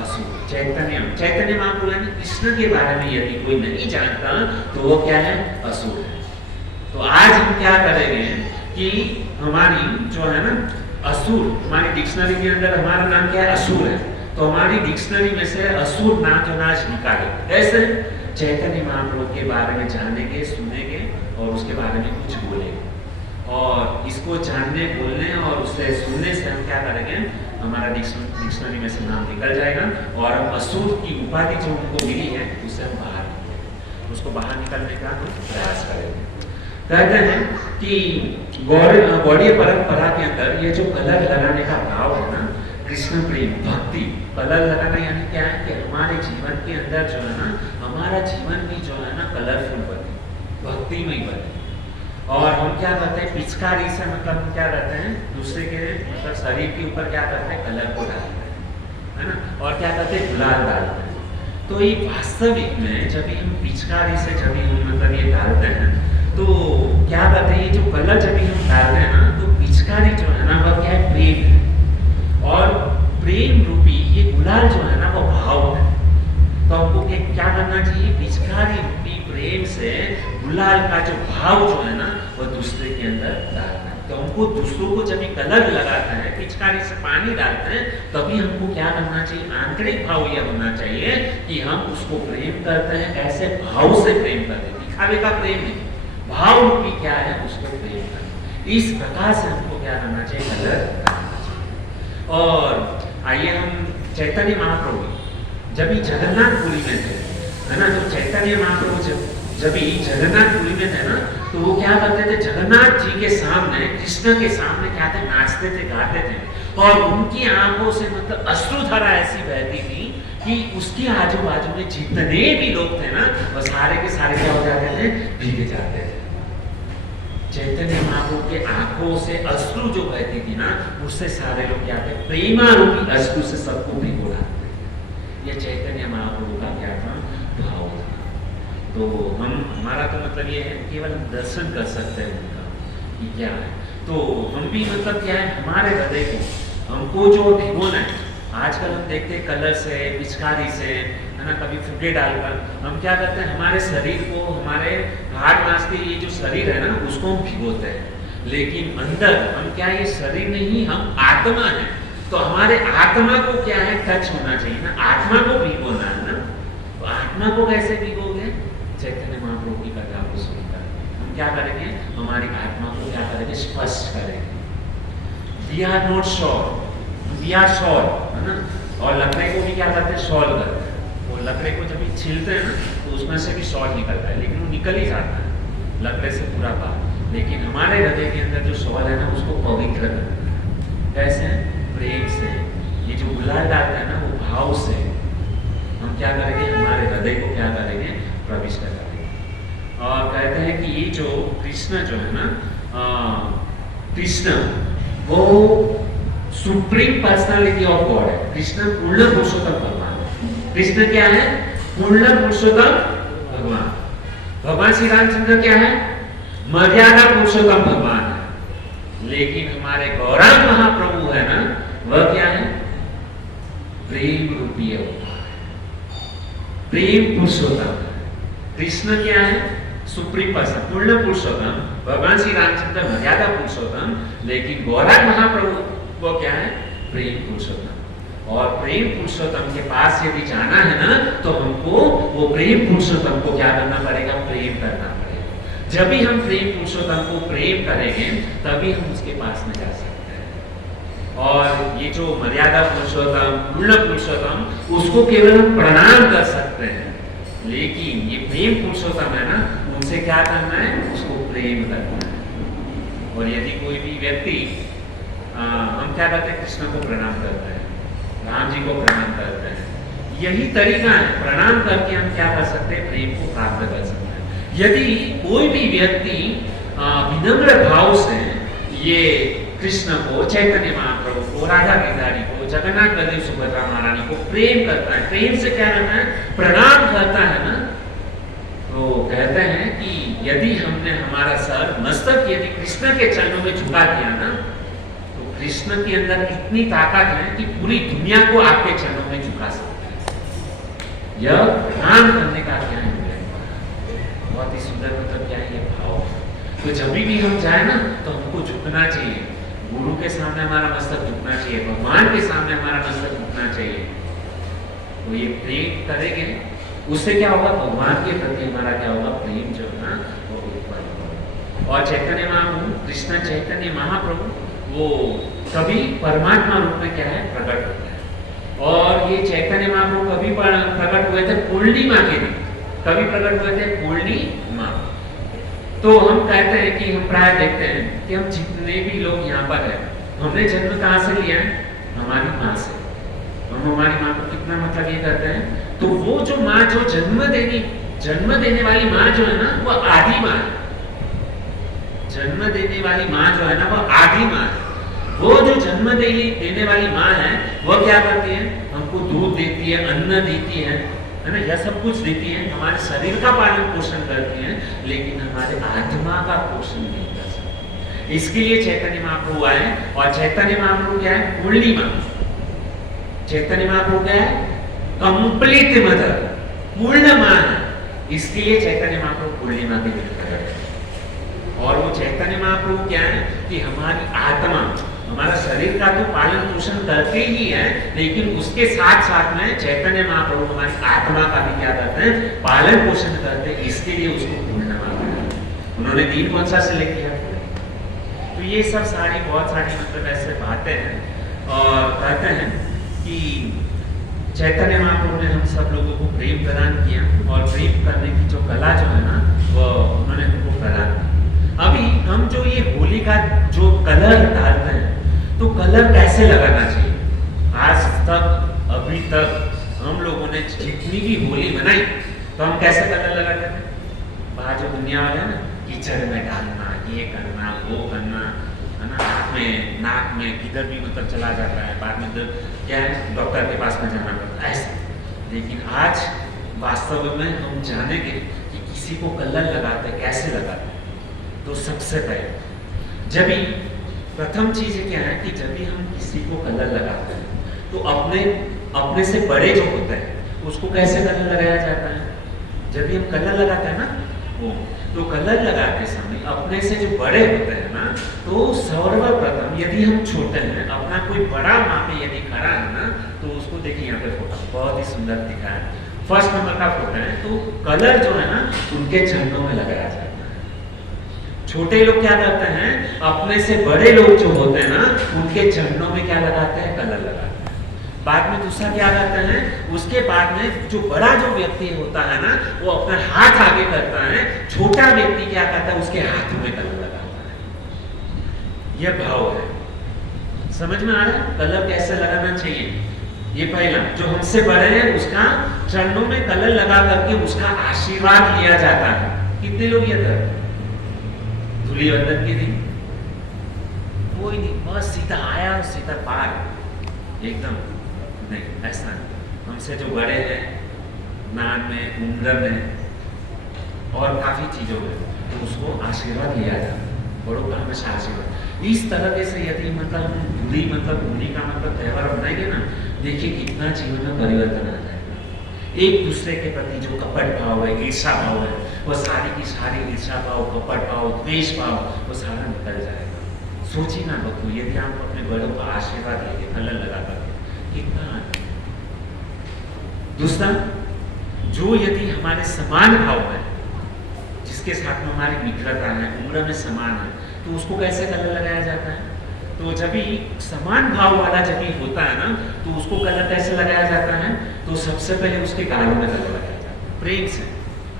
असुर। चैतन्य महाप्रभु यानी कृष्ण के बारे में यदि कोई नहीं जानता तो वो क्या है? असुर है। तो आज हम क्या करेंगे कि हमारी जो है ना असुर, हमारी डिक्शनरी के अंदर हमारा नाम क्या है? असुर है। तो हमारी डिक्शनरी में से असुर नाम जो नाच निकाले। कैसे? चैतन्य महाप्रभु के बारे में जानेंगे, सुनेंगे और उसके बारे में कुछ बोलेंगे। और इसको जानने, बोलने और उससे सुनने से हम क्या करेंगे? हमारा डिक्शनरी में से नाम निकल जाएगा और हम असुर की उपाधि जो हमको मिली है उससे हम बाहर निकलेंगे, उसको बाहर निकलने का हम प्रयास करेंगे। कहते हैं कि गौड़ीय परंपरा के अंदर ये जो कलर लगाने का भाव है ना, कृष्ण प्रेम, भक्ति, कलर लगाना यानी क्या है कि हमारे जीवन के अंदर जो है ना, हमारा जीवन भी जो है ना कलरफुल बने, भक्तिमय बने। और हम क्या करते हैं? पिचकारी से मतलब हम क्या करते हैं? दूसरे के मतलब शरीर के ऊपर क्या करते हैं? कलर को डालते हैं, है ना। और क्या करते हैं? गुलाल डालते हैं। तो ये वास्तविक में जब हम पिचकारी से जब हम मतलब ये डालते हैं तो क्या करते हैं? ये जो कलर जब हम डालते हैं ना तो पिचकारी जो है ना वह क्या है? प्रेम है। और प्रेम रूपी ये गुलाल जो है ना वो भाव है। तो हमको क्या करना चाहिए? पिचकारी रूपी प्रेम से गुलाल का जो भाव जो है ना वो दूसरे के अंदर डालना है। तो हमको दूसरों को जब कलर लगाते हैं, पिचकारी से पानी डालते हैं, तभी हमको क्या करना चाहिए? आंतरिक भाव यह होना चाहिए कि हम उसको प्रेम करते हैं। ऐसे भाव से प्रेम करते हैं, दिखावे का प्रेम नहीं, भाव रूपी क्या है? उसको प्रेम करते हैं। इस प्रकार से हमको क्या करना चाहिए? कलर करना चाहिए। और आइए हम चैतन्य महाप्रभु जब ही जगन्नाथपुरी में थे, है ना, तो चैतन्य महाप्रभु जब ही जगन्नाथपुरी में थे ना तो वो क्या करते थे? जगन्नाथ जी के सामने, कृष्ण के सामने क्या थे? नाचते थे, गाते थे। और उनकी आंखों से मतलब अश्रुधारा ऐसी बहती थी कि उसके आजू बाजू में जितने भी लोग थे ना वो सारे के सारे क्या हो जाते थे? भीगे जाते थे। चैतन्य महाप्रभु के आंखों से अश्रु जो बहती थी ना उससे सारे लोग क्या थे? प्रेमारूपी अश्रु से सबको भिगो डालते थे। ये चैतन्य महाप्रभु का क्या था? भाव था। तो हमारा तो मतलब ये है केवल दर्शन कर सकते हैं उनका कि क्या है। तो हम भी मतलब क्या है? हमारे हृदय को हमको जो भिगोना है, आजकल हम देखते हैं कलर से, पिचकारी से, है ना, कभी फुगे डालकर हम क्या करते हैं? हमारे शरीर को, हमारे हाथ मांस के ये जो शरीर है ना उसको हम भिगोते हैं। लेकिन अंदर हम क्या? ये शरीर नहीं, हम आत्मा है। तो हमारे आत्मा को क्या है? टच होना चाहिए ना, आत्मा को भिगोना है ना। तो आत्मा को कैसे भिगोगे? चैतन्य महाप्रभु की कथा को सुनकर हम क्या करेंगे? हमारी आत्मा को क्या करेंगे? स्पष्ट करेंगे। We are not sure, we are sure, है ना। और लकड़े को भी क्या करते हैं? सॉल्व करते हैं। वो लकड़े को जब छीलते हैं ना तो उसमें से भी सॉल्व निकलता है, लेकिन वो निकल ही जाता है लकड़े से पूरा बाहर। लेकिन हमारे हृदय के अंदर जो सॉल है ना उसको पवित्र करना है। कैसे? प्रेम से। ये जो गुलाल डालते हैं ना वो भाव से हम क्या करेंगे? हमारे हृदय को क्या करेंगे? प्रविष्ट करेंगे। और कहते हैं कि ये जो कृष्ण जो है ना, कृष्ण वो सुप्रीम पर्सनालिटी ऑफ गॉड है। कृष्ण पूर्ण पुरुषोत्तम भगवान। कृष्ण क्या है? पूर्ण पुरुषोत्तम भगवान। भगवान श्री रामचंद्र क्या है? मर्यादा पुरुषोत्तम भगवान है। लेकिन हमारे गौरांग महाप्रभु है ना वह क्या है? प्रेम रूपी अवतार है, प्रेम पुरुषोत्तम। कृष्ण क्या है? सुप्रीम पर्सन, पूर्ण पुरुषोत्तम। भगवान श्री रामचंद्र मर्यादा पुरुषोत्तम। लेकिन गौरांग महाप्रभु वो क्या है? प्रेम पुरुषोत्तम। और प्रेम पुरुषोत्तम के पास यदि जाना है ना तो हमको वो प्रेम पुरुषोत्तम को क्या करना पड़ेगा? प्रेम करना पड़ेगा। जब भी हम प्रेम पुरुषोत्तम को प्रेम करेंगे तभी हम उसके पास में जा सकते हैं। और ये जो मर्यादा पुरुषोत्तम, पूर्ण पुरुषोत्तम, उसको केवल हम प्रणाम कर सकते हैं। लेकिन ये प्रेम पुरुषोत्तम है ना, उनसे क्या करना है? उसको प्रेम करना है। और यदि कोई भी व्यक्ति हम क्या करते हैं? कृष्ण को प्रणाम करते हैं, राम जी को प्रणाम करते हैं। यही तरीका है, प्रणाम करके हम क्या कर सकते हैं? प्रेम को प्राप्त कर सकते हैं। यदि कोई भी व्यक्ति विनम्र भाव से ये कृष्ण को, चैतन्य महाप्रभु को, राधा गिरधारी को, जगन्नाथ बलदेव सुभद्रा महारानी को प्रेम करता है, प्रेम से क्या करता है, प्रणाम करता है ना, तो कहते हैं कि यदि हमने हमारा सर मस्तक यदि कृष्ण के चरणों में झुका दिया ना, तो कृष्ण के अंदर इतनी ताकत है कि पूरी दुनिया को आपके चरणों में झुका सकते हैं। यह प्रणाम करने का क्या है, बहुत ही सुंदर मतलब क्या है ये भाव। तो जब भी हम जाए ना तो हमको झुकना चाहिए, गुरु के सामने हमारा मस्तक झुकना चाहिए, भगवान के सामने हमारा मस्तक झुकना चाहिए। तो ये प्रेम करेंगे, उससे क्या होगा, भगवान के प्रति हमारा क्या होगा, प्रेम जो है ना वो उत्पन्न होगा। और चैतन्य महाप्रभु, कृष्ण चैतन्य महाप्रभु वो कभी परमात्मा रूप में क्या है, प्रकट होता है। और ये चैतन्य महाप्रभु कभी प्रकट हुए थे, पूर्णिमा के दिन कभी प्रकट हुए थे, पूर्णिमा। तो हम कहते हैं कि हम प्राय देखते हैं कि हम जितने भी लोग यहाँ पर हैं, हमने जन्म कहाँ से लिया है, हमारी माँ से। हम हमारी माँ को कितना मतलब ये करते हैं, तो वो जो माँ जो जन्म देने वाली माँ जो है ना, वो आदि माँ है। जन्म देने वाली माँ जो है ना, वो आदि माँ है। वो जो जन्म देने वाली माँ है, वो क्या करती है, हमको दूध देती है, अन्न देती है ना, यह सब कुछ देती है, हमारे शरीर का पालन पोषण करती है, लेकिन हमारे आत्मा का पोषण नहीं कर सकती। इसके लिए चैतन्य महाप्रभु आए, और चैतन्य महाप्रभु क्या है, पूर्णिमा। चैतन्य महाप्रभु क्या है, कंप्लीट मदर, पूर्ण मां है। इसके लिए चैतन्य महाप्रभु पूर्णिमा के दिन प्रकट है। और वो चैतन्य महाप्रभु क्या है कि हमारी आत्मा, हमारा शरीर का तो पालन पोषण करते ही है, लेकिन उसके साथ साथ में चैतन्य महाप्रभु हमारी आत्मा का भी क्या करते हैं, पालन पोषण करते हैं। इसके लिए उसको पूर्णिमा है। उन्होंने दिन कौन सा सिलेक्ट किया, तो ये सब बहुत सारी मतलब ऐसे बातें हैं। और कहते हैं कि चैतन्य महाप्रभु ने हम सब लोगों को प्रेम प्रदान किया, और प्रेम करने की जो कला जो है ना, वो उन्होंने हमको प्रदान की। अभी हम जो ये होली का जो कलर डालते हैं, तो कलर कैसे लगाना चाहिए, आज तक अभी तक हम लोगों ने जितनी भी होली बनाई, तो हम कैसे कलर लगाते थे, बाहर जो दुनिया वाले ना, कीचड़ में डालना, ये करना, वो करना, है ना, नाक में किधर भी मतलब चला जाता है, बाद में क्या है, डॉक्टर के पास में जाना पड़ता है ऐसे। लेकिन आज वास्तव में हम जानेंगे कि किसी को कलर लगाते कैसे लगाते। तो सबसे पहले जब भी प्रथम चीज क्या है कि जब भी हम किसी को कलर लगाते हैं, तो अपने से बड़े जो होते हैं उसको कैसे कलर लगाया जाता है, जब भी हम कलर लगाते हैं ना, वो तो कलर लगाते समय अपने से जो बड़े होते हैं ना, तो सर्वप्रथम यदि हम छोटे हैं, अपना कोई बड़ा वहां पे यदि खड़ा है ना, तो उसको देखिए यहाँ पे फोटो बहुत ही सुंदर दिखा है, फर्स्ट नंबर का फोटो है, तो कलर जो है ना उनके चरणों में लगाया जाता है। छोटे लोग क्या करते हैं, अपने से बड़े लोग जो होते हैं ना, उनके चरणों में क्या लगाते हैं, कलर लगाते हैं। बाद में दूसरा क्या करते हैं, उसके बाद में जो बड़ा जो व्यक्ति होता है ना, वो अपना हाथ आगे करता है, छोटा व्यक्ति क्या करता है, उसके हाथ में कलर लगाता है। यह भाव है, समझ में आ रहा है, कलर कैसे लगाना चाहिए। ये पहला, जो हमसे बड़े हैं उसका चरणों में कलर लगा करके उसका आशीर्वाद लिया जाता है। कितने लोग ये करते हैं, धूली वंदन के दिन कोई नहीं, बस सीधा आया और सीधा पार, एकदम नहीं, ऐसा हमसे जो बड़े हैं, नान में, उम्र में और काफी चीजों में, तो उसको आशीर्वाद लिया जाता है, बड़ों का हमेशा आशीर्वाद। इस तरह से यदि मतलब हम होली का मतलब त्यौहार बनाएंगे ना, देखिए कितना जीवन में परिवर्तन आ जाएगा। एक दूसरे के प्रति जो कपट भाव है, ईर्षा भाव है, वो सारी की सारी ईर्षा भाव, कपट भाव, द्वेष भाव, वो सारा निकल जाएगा। सोचिए ना बच्चों, यदि आप अपने बड़ों का आशीर्वाद लेंगे कलर लगा कर, कितना दूसरा, जो यदि हमारे समान भाव है, जिसके साथ में हमारी मित्रता है, उम्र में समान है, तो उसको कैसे कलर लगाया जाता है। तो जब भी समान भाव वाला जब भी होता है ना, तो उसको कलर कैसे लगाया जाता है, तो सबसे पहले उसके गालों में कलर लगाया जाता है, प्रेम से,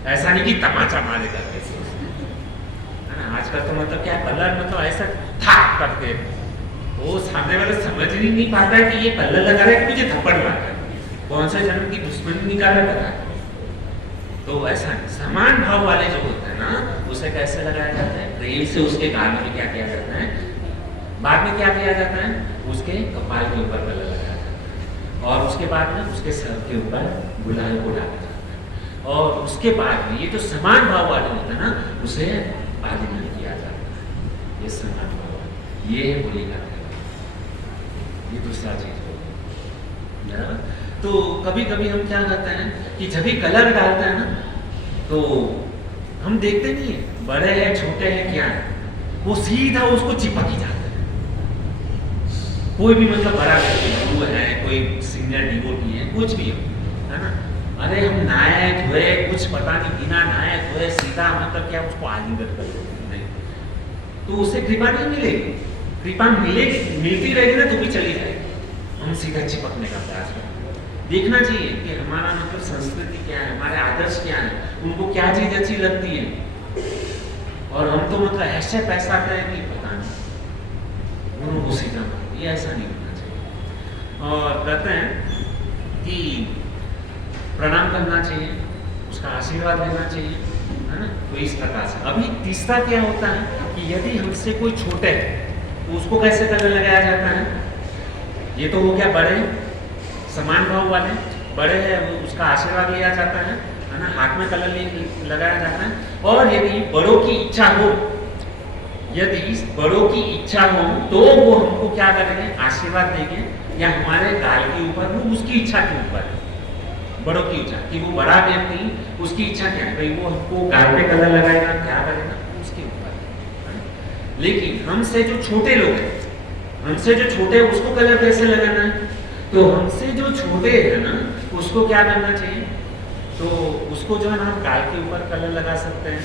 ऐसा नहीं कि तमाचा मारे करके, है ना। आजकल तो मतलब क्या कलर मतलब ऐसा थाक करके, वो सामने वाला समझ ही नहीं पाता है कि ये कलर लगा रहा है कि मुझे थप्पड़ मार रहा है, कौन सा जन्म की दुश्मनी निकाला कर रहा है। तो ऐसा समान भाव वाले जो होते हैं ना, उसे कैसे लगाया जाता है, प्रेम से उसके गाल में क्या किया जाता है, बाद में क्या किया जाता है, उसके कपाल के ऊपर कलर लगाया जाता है, और उसके बाद में उसके सर के ऊपर गुलाल को डाला जाता है, और उसके बाद में ये जो समान भाव वाले होता है ना, उसे आलिंगन किया जाता है। ये समान भाव वाले, ये है होली का त्योहार। ये दूसरा चीज हो। तो कभी कभी हम क्या करते हैं कि जब भी कलर डालते हैं ना, तो हम देखते नहीं है बड़े हैं छोटे हैं क्या है, वो सीधा उसको चिपक ही जाता है। कोई भी मतलब बड़ा गुरु है, कोई सीनियर डिवोटी है, कुछ भी हो, है ना, अरे हम नहाए धोए, कुछ पता नहीं, बिना नहाए धोए सीधा मतलब क्या उसको आलिंगन कर देते नहीं, तो उससे कृपा नहीं मिलेगी। कृपा मिलेगी, मिलती रहेगी ना तो भी चली जाएगी। हम सीधा चिपकने का प्रयास करें। देखना चाहिए कि हमारा मतलब संस्कृति क्या है, हमारे आदर्श क्या है, उनको क्या चीज अच्छी लगती है, और हम तो मतलब ऐसे पैसा करें कि पता नहीं उनको सीधा, ये ऐसा नहीं होना चाहिए। और कहते हैं कि प्रणाम करना चाहिए, उसका आशीर्वाद लेना चाहिए, है ना। तो इस प्रकार से अभी तीसरा क्या होता है कि यदि हमसे कोई छोटे है तो उसको कैसे कलर लगाया जाता है। ये तो हो गया बड़े समान भाव वाले, बड़े है उसका आशीर्वाद लिया जाता है ना, हाथ में कलर लगाया जाता है। और यदि बड़ों की इच्छा हो, यदि बड़ों की इच्छा हो तो वो हमको क्या करेंगे, आशीर्वाद देंगे, या हमारे गाल के ऊपर, वो उसकी इच्छा के ऊपर है। बड़ों की इच्छा कि वो बड़ा व्यक्ति, उसकी इच्छा क्या है भाई, वो हमको गाल पे कलर लगाएगा, क्या करेगा, उसके ऊपर। लेकिन हमसे जो छोटे लोग हैं, हमसे जो छोटे हैं उसको कलर कैसे लगाना है, तो हमसे जो छोटे हैं ना उसको क्या करना चाहिए, तो उसको जो है ना हम गाल के ऊपर कलर लगा सकते हैं,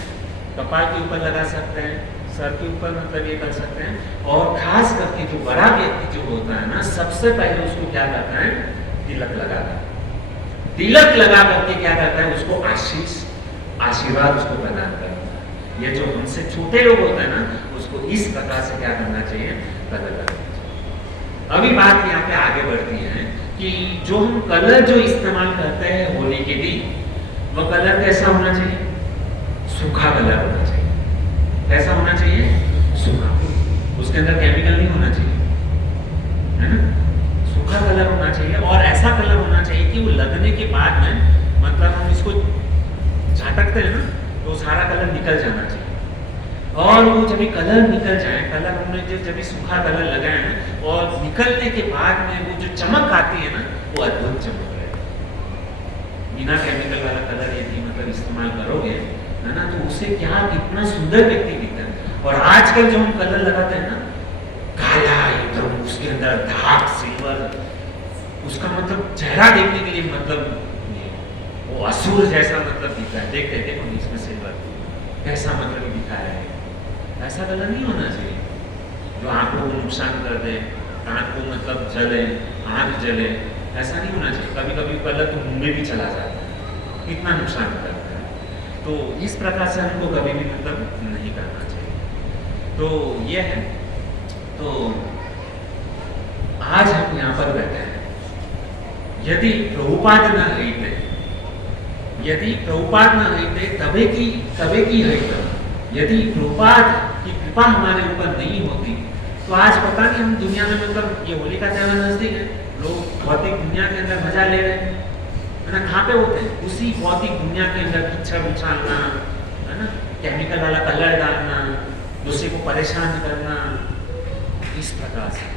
कपाल के ऊपर लगा सकते हैं, सर के ऊपर मतलब ये कर सकते हैं। और खास करके जो बड़ा व्यक्ति जो होता है ना, सबसे पहले उसको क्या करता है, तिलक लगाता है। तिलक लगा करके क्या करता है, उसको आशीर्वाद उसको प्रदान करता है। ये जो हमसे छोटे लोग होते हैं ना, उसको इस प्रकार से क्या करना चाहिए, कलर लगाना चाहिए। अभी बात यहाँ पे आगे बढ़ती है कि जो हम कलर जो इस्तेमाल करते हैं होली के दिन, वो कलर कैसा होना चाहिए, सूखा कलर होना चाहिए। कैसा होना चाहिए, सूखा, उसके अंदर केमिकल नहीं होना चाहिए, है ना। सूखा कलर होना चाहिए, और ऐसा कलर होना चाहिए कि वो लगने के बाद में मतलब हम इसको झटकते हैं ना, तो सारा कलर निकल जाना चाहिए। और वो जब भी कलर निकल जाए, कलर हमने जब भी सूखा कलर लगाए हैं, और निकलने के बाद में वो जो चमक आती है ना, वो अद्भुत चमक है। बिना केमिकल वाला कलर यदि मतलब इस्तेमाल करोगे, है ना, तो उससे क्या कितना सुंदर व्यक्ति दिखता है। और आजकल जो हम कलर लगाते हैं ना, काला एकदम, उसके अंदर दाग सिल्वर, उसका मतलब चेहरा देखने के लिए मतलब वो असुर जैसा मतलब दिखता है। देखते देखो इसमें सिल्वर कैसा मतलब दिखाया है। ऐसा कलर नहीं होना चाहिए जो आंखों को नुकसान कर दे, आंख को मतलब जले, आंख जले, ऐसा नहीं होना चाहिए। कभी कभी कलर तो मुंह में भी चला जाता है, इतना नुकसान करता है। तो इस प्रकार से हमको कभी भी मतलब नहीं करना चाहिए। तो ये है, तो आज हम यहाँ पर बैठे हैं, यदि प्रभुपाद न रहते, यदि प्रभुपाद न रहते तबे की रहता, यदि प्रभुपाद की कृपा हमारे ऊपर नहीं होती, तो आज पता नहीं हम दुनिया में मतलब ये होली का त्योहार नजदीक है, लोग भौतिक दुनिया के अंदर मजा ले रहे हैं, है ना। कहाँ पे होते हैं, उसी भौतिक दुनिया के अंदर कीचड़ उछालना, है ना, केमिकल वाला कलर डालना, दूसरे को परेशान करना, इस प्रकार से।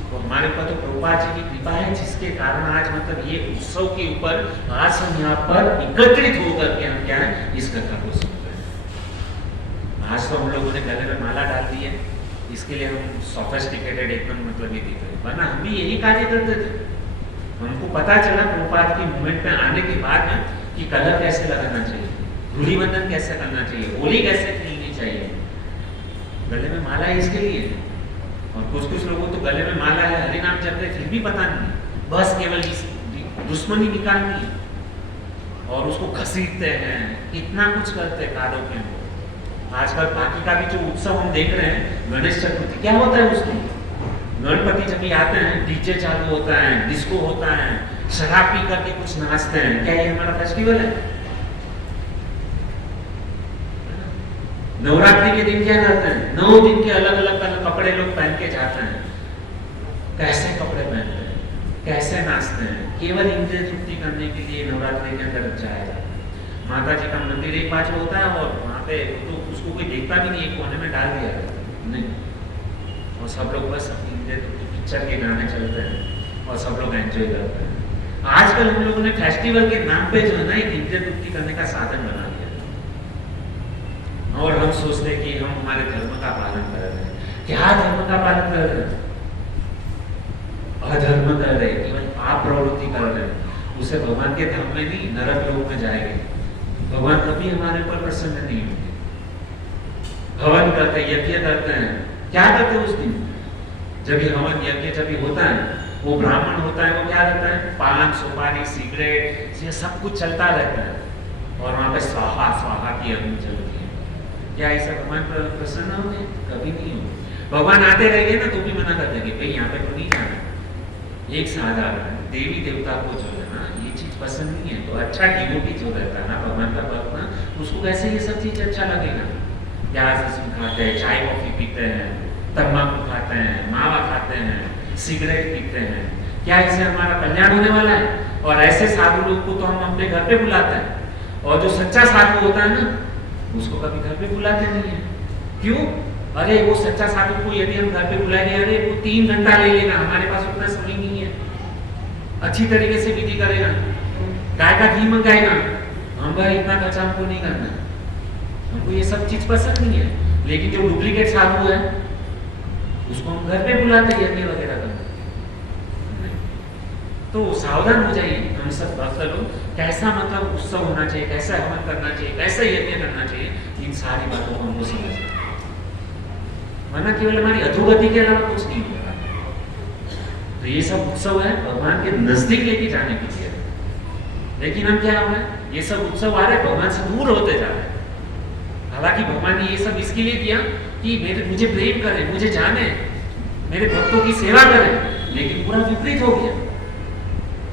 तो हमारे ऊपर तो प्रभुपाद जी की कृपा है, जिसके कारण आज मतलब ये उत्सव के ऊपर आज हम यहाँ पर एकत्रित होकर के हम क्या है, इस कथा को सुन रहे हैं। आज तो हम लोगों ने गले में माला डाल दी है, इसके लिए हम सोफिस्टिकेटेड एकदम मतलब ये दिख रहे हैं, वरना हम भी यही कार्य करते थे। हमको पता चला प्रभुपाद की मूवमेंट में आने के बाद में कि कलर कैसे लगाना चाहिए, धूली बंधन कैसे करना चाहिए, होली कैसे खेलनी चाहिए। गले में माला है इसके लिए, और कुछ लोगों तो गले में माला है, हरि नाम जप रहे, फिर भी पता नहीं, बस केवल इस दुश्मनी निकालनी है, और उसको घसीटते हैं, इतना कुछ करते हैं कादों के अंदर। आजकल बाकी का भी जो उत्सव हम देख रहे हैं, गणेश चतुर्थी क्या होता है उसमें, गणपति जब भी आते हैं डीजे चालू होता है, डिस्को होता है, शराब पी करके कुछ नाचते हैं। क्या ये हमारा फेस्टिवल है? नवरात्रि के दिन क्या करते हैं, 9 दिन के अलग अलग कपड़े लोग पहन के जाते हैं, कैसे कपड़े पहनते हैं, कैसे नाचते हैं, केवल इंद्रिय तृप्ति करने के लिए नवरात्रि के अंदर जाया जाता है। माता जी का मंदिर एक बाजू होता है और वहाँ पे तो उसको कोई देखता भी नहीं, एक कोने में डाल दिया जाता है नहीं, और सब लोग बस अपनी इंद्रिय तृप्ति, पिक्चर के गाने चलते हैं और सब लोग एंजॉय करते हैं। आजकल हम लोगों ने फेस्टिवल के नाम पे जो है ना एक इंद्रिय तृप्ति करने का साधन बना दिया और हम सोचते हैं कि हम हमारे धर्म का पालन कर रहे हैं। क्या धर्म का पालन कर रहे हैं? अधर्म कर रहे हैं, केवल पाप प्रवृत्ति कर रहे हैं। उसे भगवान के धाम में नहीं, नरक लोक में जाएंगे। भगवान कभी हमारे ऊपर प्रसन्न नहीं होंगे। हवन करते, यज्ञ करते हैं, क्या करते हैं उस दिन? जब ये हवन यज्ञ जब ये होता है, वो ब्राह्मण होता है, वो क्या करता है? पान, सुपारी, सिगरेट, ये सब कुछ चलता रहता है और वहां पे स्वाहा स्वाहा की अग्नि चलती है। क्या ऐसा भगवान पर प्रसन्न होंगे? कभी नहीं होंगे। भगवान आते रहेंगे ना तो भी मना कर देंगे, भाई यहाँ पे तो नहीं जाना। एक साधारण देवी देवता को जो है ना ये चीज पसंद नहीं है, तो अच्छा डिवोटी जो रहता है ना भगवान का भक्त ना, उसको कैसे ये सब चीज अच्छा लगेगा? प्याज लहसुन खाते हैं, चाय कॉफी पीते हैं, तम्बाकू खाते हैं, मावा खाते हैं, सिगरेट पीते हैं, क्या इससे हमारा कल्याण होने वाला है? और ऐसे साधु लोग को तो हम अपने घर पे बुलाते हैं, और जो सच्चा साधु होता है ना उसको कभी घर पे बुलाते नहीं है। क्यों? अरे वो सच्चा साधु को यदि हम घर पे बुलाएंगे, अरे वो 3 घंटा ले लेगा, हमारे पास उतना समय नहीं है, अच्छी तरीके से विधि करेगा, गाय का घी मंगाएगा, हम भाई इतना खर्चा हमको नहीं करना, हमको ये सब चीज पसंद नहीं है। लेकिन जो डुप्लीकेट साधु है उसको हम घर पे बुलाते हैं यज्ञ वगैरह करने। तो सावधान हो जाइए हम सब भक्त लोग, कैसा मतलब उत्सव होना चाहिए, कैसा हवन करना चाहिए, कैसा यज्ञ करना चाहिए, इन सारी बातों को हमको समझना है। वरना केवल हमारी अधोगति के अलावा कुछ नहीं होगा। तो ये सब उत्सव है भगवान के नजदीक लेके जाने के लिए, लेकिन हम क्या हो रहा है, ये सब उत्सव आ रहे भगवान से दूर होते जा रहे हैं। हालांकि भगवान ने ये सब इसके लिए किया कि मुझे प्रेम करें, मुझे जाने, मेरे भक्तों की सेवा करें, लेकिन पूरा विपरीत हो गया।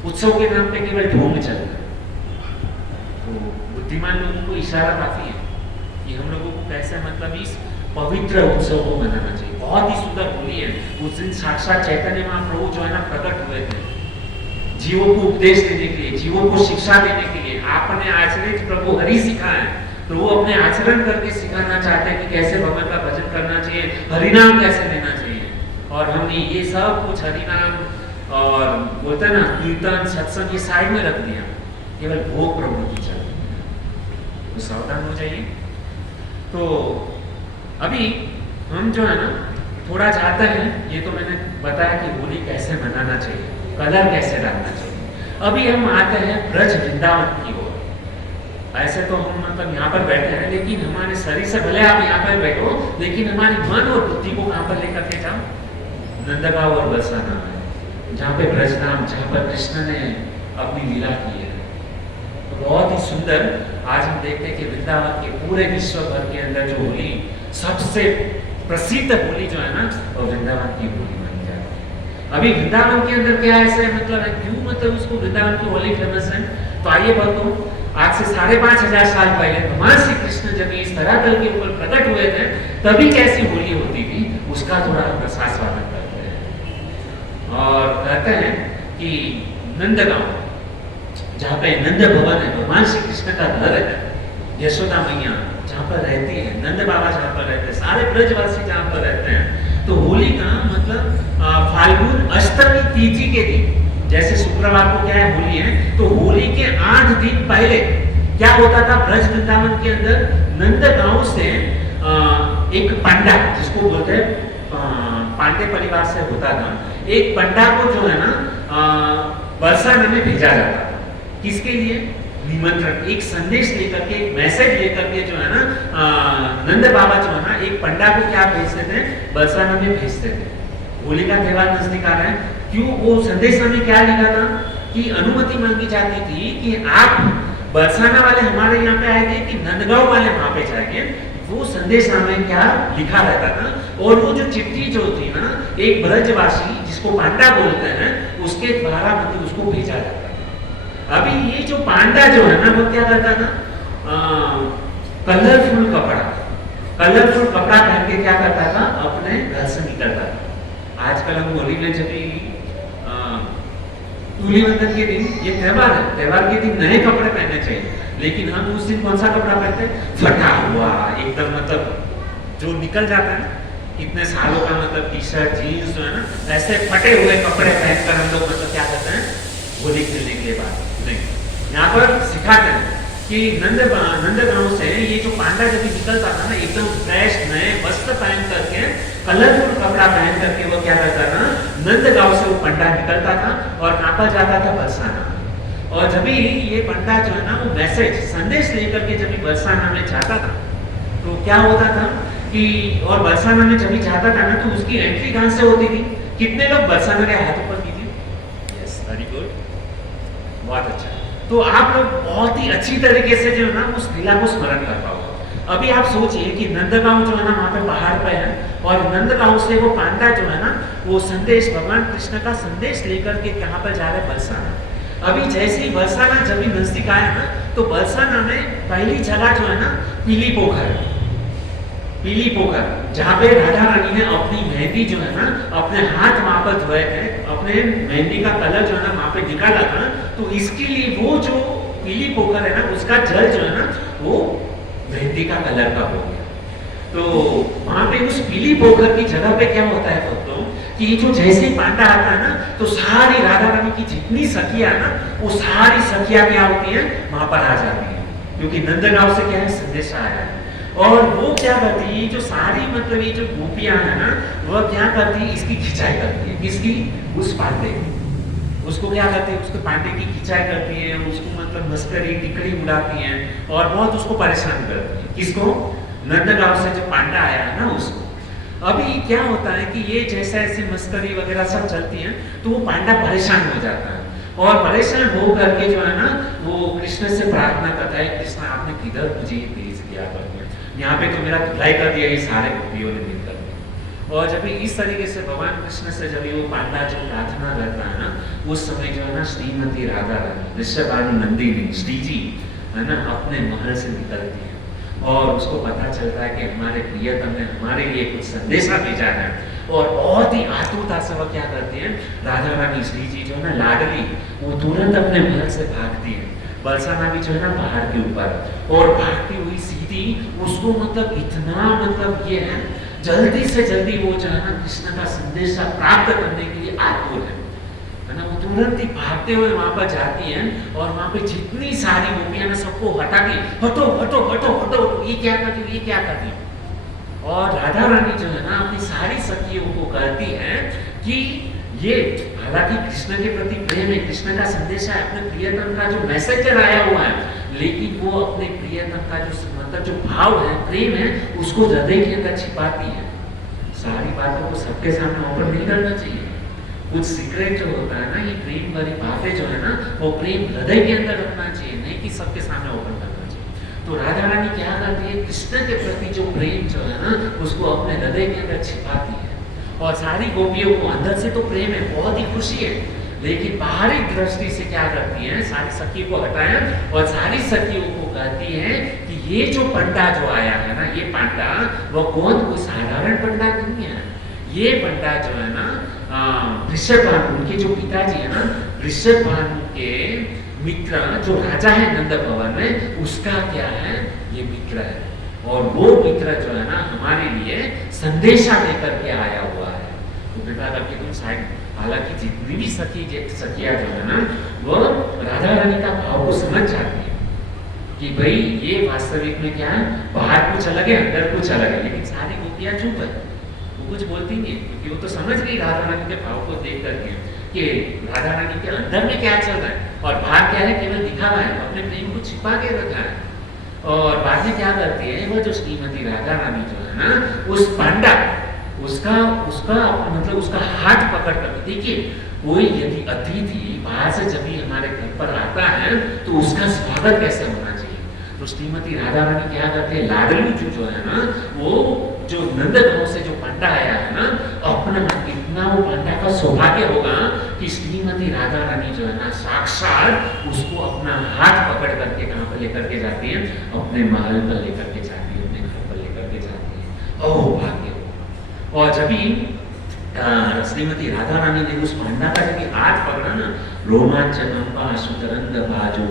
उत्सव के नाम पे केवल ढोंग चल रहा है। तो बुद्धिमान लोगों को इशारा काफी है कि हम लोगों को कैसे मतलब इस पवित्र उत्सव को मनाना चाहिए। बहुत ही सुंदर होली है। उस दिन साक्षात चैतन्य महाप्रभु जो है ना प्रकट हुए थे, जीवों को उपदेश देने के लिए, जीवों को शिक्षा देने के लिए। आपने आचरित प्रभु हरि सिखाया है, तो वो अपने आचरण करके सिखाना चाहते हैं कि कैसे भगवान का भजन करना चाहिए, हरिनाम कैसे लेना चाहिए। और हमने ये सब कुछ हरिनाम और बोलते हैं ना कीर्तन सत्संग ये साइड में रख दिया, केवल भोग प्रवृत्ति चल रही है। तो सावधान हो जाइए। तो अभी हम जो है ना थोड़ा चाहते हैं, ये तो मैंने बताया कि होली कैसे मनाना चाहिए, कलर कैसे डालना चाहिए। अभी हम आते हैं ब्रज वृंदावन की ओर। ऐसे तो हम मतलब यहाँ पर बैठे हैं, लेकिन हमारे शरीर से भले आप यहाँ पर बैठो, लेकिन हमारी मन और बुद्धि को कहाँ पर लेकर के जाओ? नंदगांव और बरसाना है, जहाँ पे ब्रजधाम, जहाँ पर कृष्ण ने अपनी लीला की है। तो बहुत ही सुंदर आज हम देखते हैं कि वृंदावन के पूरे विश्व भर के अंदर जो होली सबसे प्रसिद्ध होली जो है ना, वो वृंदावन की होली मानी जाती है। अभी वृंदावन के अंदर क्या ऐसे मतलब है, क्यों मतलब उसको वृंदावन की होली फेमस है? तो आइए भक्तों, आज से 5,500 साल पहले भगवान श्री कृष्ण जब इस धरातल के ऊपर प्रकट हुए थे, तभी कैसी होली होती थी उसका थोड़ा प्रशास्वादन करते हैं। और कहते हैं कि नंदगांव, जहाँ पे नंद भवन है, भगवान श्री कृष्ण का घर है, यशोदा मैया जहाँ पर रहती है, नंद बाबा जहाँ पर रहते हैं, सारे ब्रजवासी जहाँ पर रहते हैं। तो होली का मतलब फाल्गुन अष्टमी तिथि के दिन, जैसे शुक्रवार को क्या है होली है, तो होली के 8 दिन पहले क्या होता था ब्रज वृंदावन के अंदर, नंदगांव से एक पंडा, जिसको बोलते हैं पांडे परिवार से होता था, एक पंडा को जो है ना बरसाना में भेजा जाता था। किसके लिए? निमंत्रण, एक संदेश लेकर के, एक मैसेज लेकर के जो है ना नंद बाबा जो है ना एक पंडा को क्या भेजते थे? बरसाना में भेजते थे। होली का त्योहार नजदीक आ रहा है, क्यों? वो संदेश में क्या लिखा था कि अनुमति मांगी जाती थी कि आप बरसाना वाले हमारे यहाँ पे आएंगे कि नंदगांव वाले वहां पे जाएंगे। वो संदेश में क्या लिखा रहता था, और वो जो चिट्ठी जो थी ना, एक ब्रजवासी जिसको पांडा बोलते हैं, उसके द्वारा मतलब उसको भेजा जाता था। अभी ये जो पांडा जो है ना, वो क्या करता था? कलरफुल कपड़ा पहन के क्या करता था? अपने घर से आजकल हम होली में जब धूलिवंदन के दिन, ये त्योहार है, त्योहार के दिन नए कपड़े पहनने चाहिए, लेकिन हम उस दिन कौन सा कपड़ा पहनते हैं? फटा हुआ एकदम, मतलब जो निकल जाता है इतने सालों का, मतलब टी शर्ट जीन्स जो है ना, ऐसे फटे हुए कपड़े पहनकर हम लोग मतलब क्या करते हैं होली खेलने के लिए बात नहीं। यहाँ पर सिखाते हैं कि नंदगांव से ये जो पांडा जब निकलता था ना, एकदम फ्रेश नए वस्त्र पहन करके, कलरफुल कपड़ा पहन करके वो क्या करता था, नंदगांव से वो पंडा निकलता था और कहाँ पर जाता था? बरसाना। और जब भी ये पंडा जो है ना वो मैसेज संदेश लेकर के जब भी बरसाना में जाता था तो क्या होता था कि, और बरसाना में जब भी जाता था ना तो उसकी एंट्री कहाँ से होती थी? कितने लोग बरसाना के हाथ ऊपर की थी? यस, वेरी गुड, बहुत अच्छा। तो आप लोग बहुत ही अच्छी तरीके से जो है ना उस लीला को स्मरण कर पाओगे। अभी आप सोचिए कि नंदगांव जो है ना वहाँ पे पहाड़ पे है, और नंदगांव से वो पांडा जो है ना वो संदेश, भगवान कृष्ण का संदेश लेकर के कहाँ पर जा रहे हैं? बरसाना। अभी जैसे ही बरसाना जब भी नजदीक आया ना तो बरसाना में पहली जगह जो है ना पीली पोखर, पीली पोखर, जहाँ पे राधा रानी ने अपनी मेहंदी जो है ना अपने हाथ वहां पर धोए थे, अपने मेहंदी का कलर जो है ना वहां पे निकाला था, तो इसके लिए वो जो पीली पोखर है ना उसका जल जो है ना वो मेहंदी का कलर का हो गया। तो वहां पे उस पीली पोखर की जगह पे क्या होता है भक्तों कि जो जैसे ही पांडा आता है ना तो सारी राधा रानी की जितनी सखियां ना वो सारी सखियां क्या होती हैं वहां पर आ जाती है, क्योंकि नंदगांव से क्या है संदेश आया है। और वो क्या करती है, जो सारी मतलब ये जो गोपियां है ना वह क्या करती है, इसकी खिंचाई करती है, किसकी? उस पांडे की। उसको क्या करती है, उसके पांडे की खिंचाई करती है, उसको मतलब मस्करी टिकड़ी उड़ाती है और बहुत उसको परेशान करती है। किसको? नंदगांव से जो पांडा आया है ना उसको। अभी क्या होता है कि ये जैसे ऐसी मस्करी वगैरह सब चलती है तो वो पांडा परेशान हो जाता है, और परेशान हो करके जो है ना वो कृष्ण से प्रार्थना करता है, कृष्ण आपने किधर मुझे भेज दिया करके, यहाँ पे तो मेरा धुलाई कर दिया ये सारे गोपियों ने मिलकर। और जब इस तरीके से भगवान कृष्ण से जब वो पांडा जो प्रार्थना करता है ना उस समय जो है ना श्रीमती राधा वृषभानु नंदिनी श्री जी है ना अपने महल से निकलती है, और उसको पता चलता है कि हमारे प्रियतम ने हमारे लिए कुछ संदेशा भेजा है, और बहुत ही आतुरता से वह क्या करती है, राधा रानी श्री जी जो है ना लाडली, वो तुरंत अपने महल से भागती है। बरसाना भी जो है ना पहाड़ के ऊपर, और भागती हुई सीधी उसको मतलब इतना मतलब ये है जल्दी से जल्दी वो जो है ना कृष्ण का संदेशा प्राप्त करने के लिए आतुर है ना, वो तुरंत ही भागते हुए वहां पर जाती है, और वहां पे जितनी सारी गोपियां ना सबको हटा के हटो हटो हटो हटो, ये क्या करती हो, ये क्या करती हो। और राधा रानी जो है ना अपनी सारी सखियों को कहती है कि ये हालांकि कृष्ण के प्रति प्रेम है, कृष्ण का संदेश है, अपने प्रियतम का जो मैसेजर आया हुआ है, लेकिन वो अपने प्रियतम का जो मतलब जो भाव है, प्रेम है, उसको हृदय के अंदर छिपाती है। सारी बातों को सबके सामने ओपन नहीं करना चाहिए। कुछ सीक्रेट जो होता है ना, ये प्रेम वाली बातें जो है ना वो प्रेम हृदय के अंदर रखना चाहिए, नहीं कि सबके सामने ओपन करना चाहिए। तो राधा रानी क्या करती है, कृष्ण के प्रति जो प्रेम जो है ना उसको अपने हृदय के अंदर छिपाती है, और सारी गोपियों को अंदर से तो प्रेम है, बहुत ही खुशी है, लेकिन बाहरी दृष्टि से क्या करती है, सारी सखी को हटाया और सारी सखियों को कहती है कि ये जो पंडा जो आया है ना, ये पंडा वो कौन, कोई साधारण पंडा नहीं है। ये पंडा जो है ना वृषभानु, उनके जो पिताजी है ना वृषभानु के मित्र जो राजा है नंद भवन में, उसका क्या है, ये मित्र है, और वो मित्र जो है ना हमारे लिए संदेशा लेकर के आया हुआ है। तो कृपया करके तुम साइड, हालांकि जितनी भी सखियां जो है ना वो राधा रानी का भाव को समझ जाती है कि भाई ये वास्तविक में क्या है, बाहर कुछ अलग है अंदर कुछ अलग है, लेकिन सारी गोपियां चुप है, वो कुछ बोलती नहीं है, क्योंकि वो तो समझ गई राधा रानी के भाव को देख करके कि राधा रानी के अंदर में क्या चल रहा है, और बाहर क्या है, केवल दिखावा है, अपने प्रेम को छिपा के रखा है। और बाद में क्या करती है, वो जो श्रीमती राधा रानी जो है ना उस पांडा उसका उसका मतलब उसका हाथ पकड़ कर, देखिए कोई यदि अतिथि बाहर से जब भी हमारे घर पर आता है तो उसका स्वागत कैसे होना चाहिए। तो श्रीमती राधा रानी क्या करते हैं, लाडलू जो है ना वो जो नंदगांव से जो पंडा आया है ना, अपना इतना वो पंडा का सौभाग्य होगा कि श्रीमती राधा रानी जो है ना साक्षात उसको अपना हाथ पकड़ करके कहाँ पर लेकर के जाती है, अपने महल पर लेकर के जाती है, अपने घर पर लेकर के जाती है। ओह भाग्य। और जब भी श्रीमती राधा रानी ने उस पांडा का जब हाथ पकड़ा ना, रोमांचनंपा सुतरंग बाजो,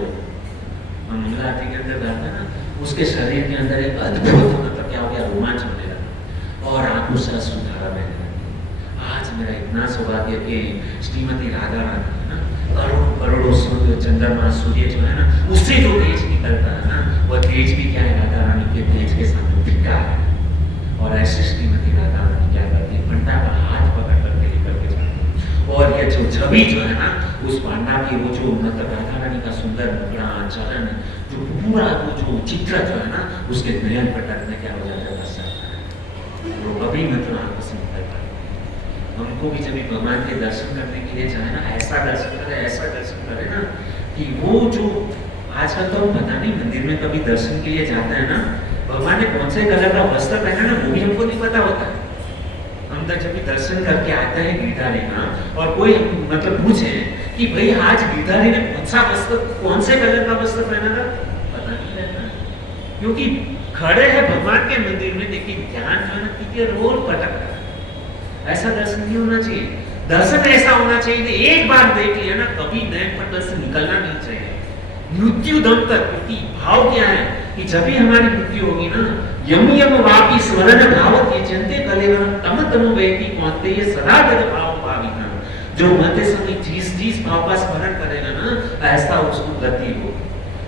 मंगला आरती के अंदर गाता है ना, उसके शरीर के अंदर एक अद्भुत मतलब क्या हो गया, रोमांच होने लगा और आंखों से सुधारा बहने लगी। आज मेरा इतना सौभाग्य कि श्रीमती राधा रानी है ना, करोड़ों करोड़ों सूर्य चंद्रमा सूर्य जो है ना, उससे जो तेज निकलता है ना, वह तेज भी क्या है, राधा रानी के तेज के सामने फिक्का है। और ऐसे श्रीमती राधा रानी क्या करती है, पंडा का हाथ पकड़ करके लेकर के जाती, और ये जो छवि जो है ना, उस पांडा की वो जो मतलब राधा रानी का सुंदर मुद्रा चलन, जो पूरा वो जो चित्र जो है ना, उसके नयन पटल में क्या हो जाता है, वो कभी मतलब आपको से निकल पाए। हमको भी जब भगवान के दर्शन करने के लिए जाए ना, ऐसा दर्शन करे ना कि वो जो आजकल तो पता नहीं मंदिर में कभी दर्शन के लिए जाते हैं ना, भगवान ने कौन से कलर का वस्त्र पहना ना, वो भी हमको नहीं पता होता है। हम तो जब भी दर्शन करके आते हैं गिरधारी का, और कोई मतलब पूछे कि भाई आज गिरधारी ने कौन सा वस्त्र, कौन से कलर का वस्त्र पहना था, पता नहीं रहता, क्योंकि खड़े हैं भगवान के मंदिर में, लेकिन ध्यान जो है ना कितने रोल पटक रहा है। ऐसा दर्शन नहीं होना चाहिए। दर्शन ऐसा होना चाहिए कि एक बार देख लिया ना, कभी नए पटल से निकलना नहीं चाहिए, मृत्यु दम तक। क्योंकि भाव क्या है कि जब भी हमारी मृत्यु होगी ना, यम यम वापी स्मरण भावत ये जनते कलेवरम तम तम वेति कौनते ये सदा तेरे भाव भाविका, जो मरते समय जिस भाव का स्मरण करेगा ना, ऐसा उसको गति हो।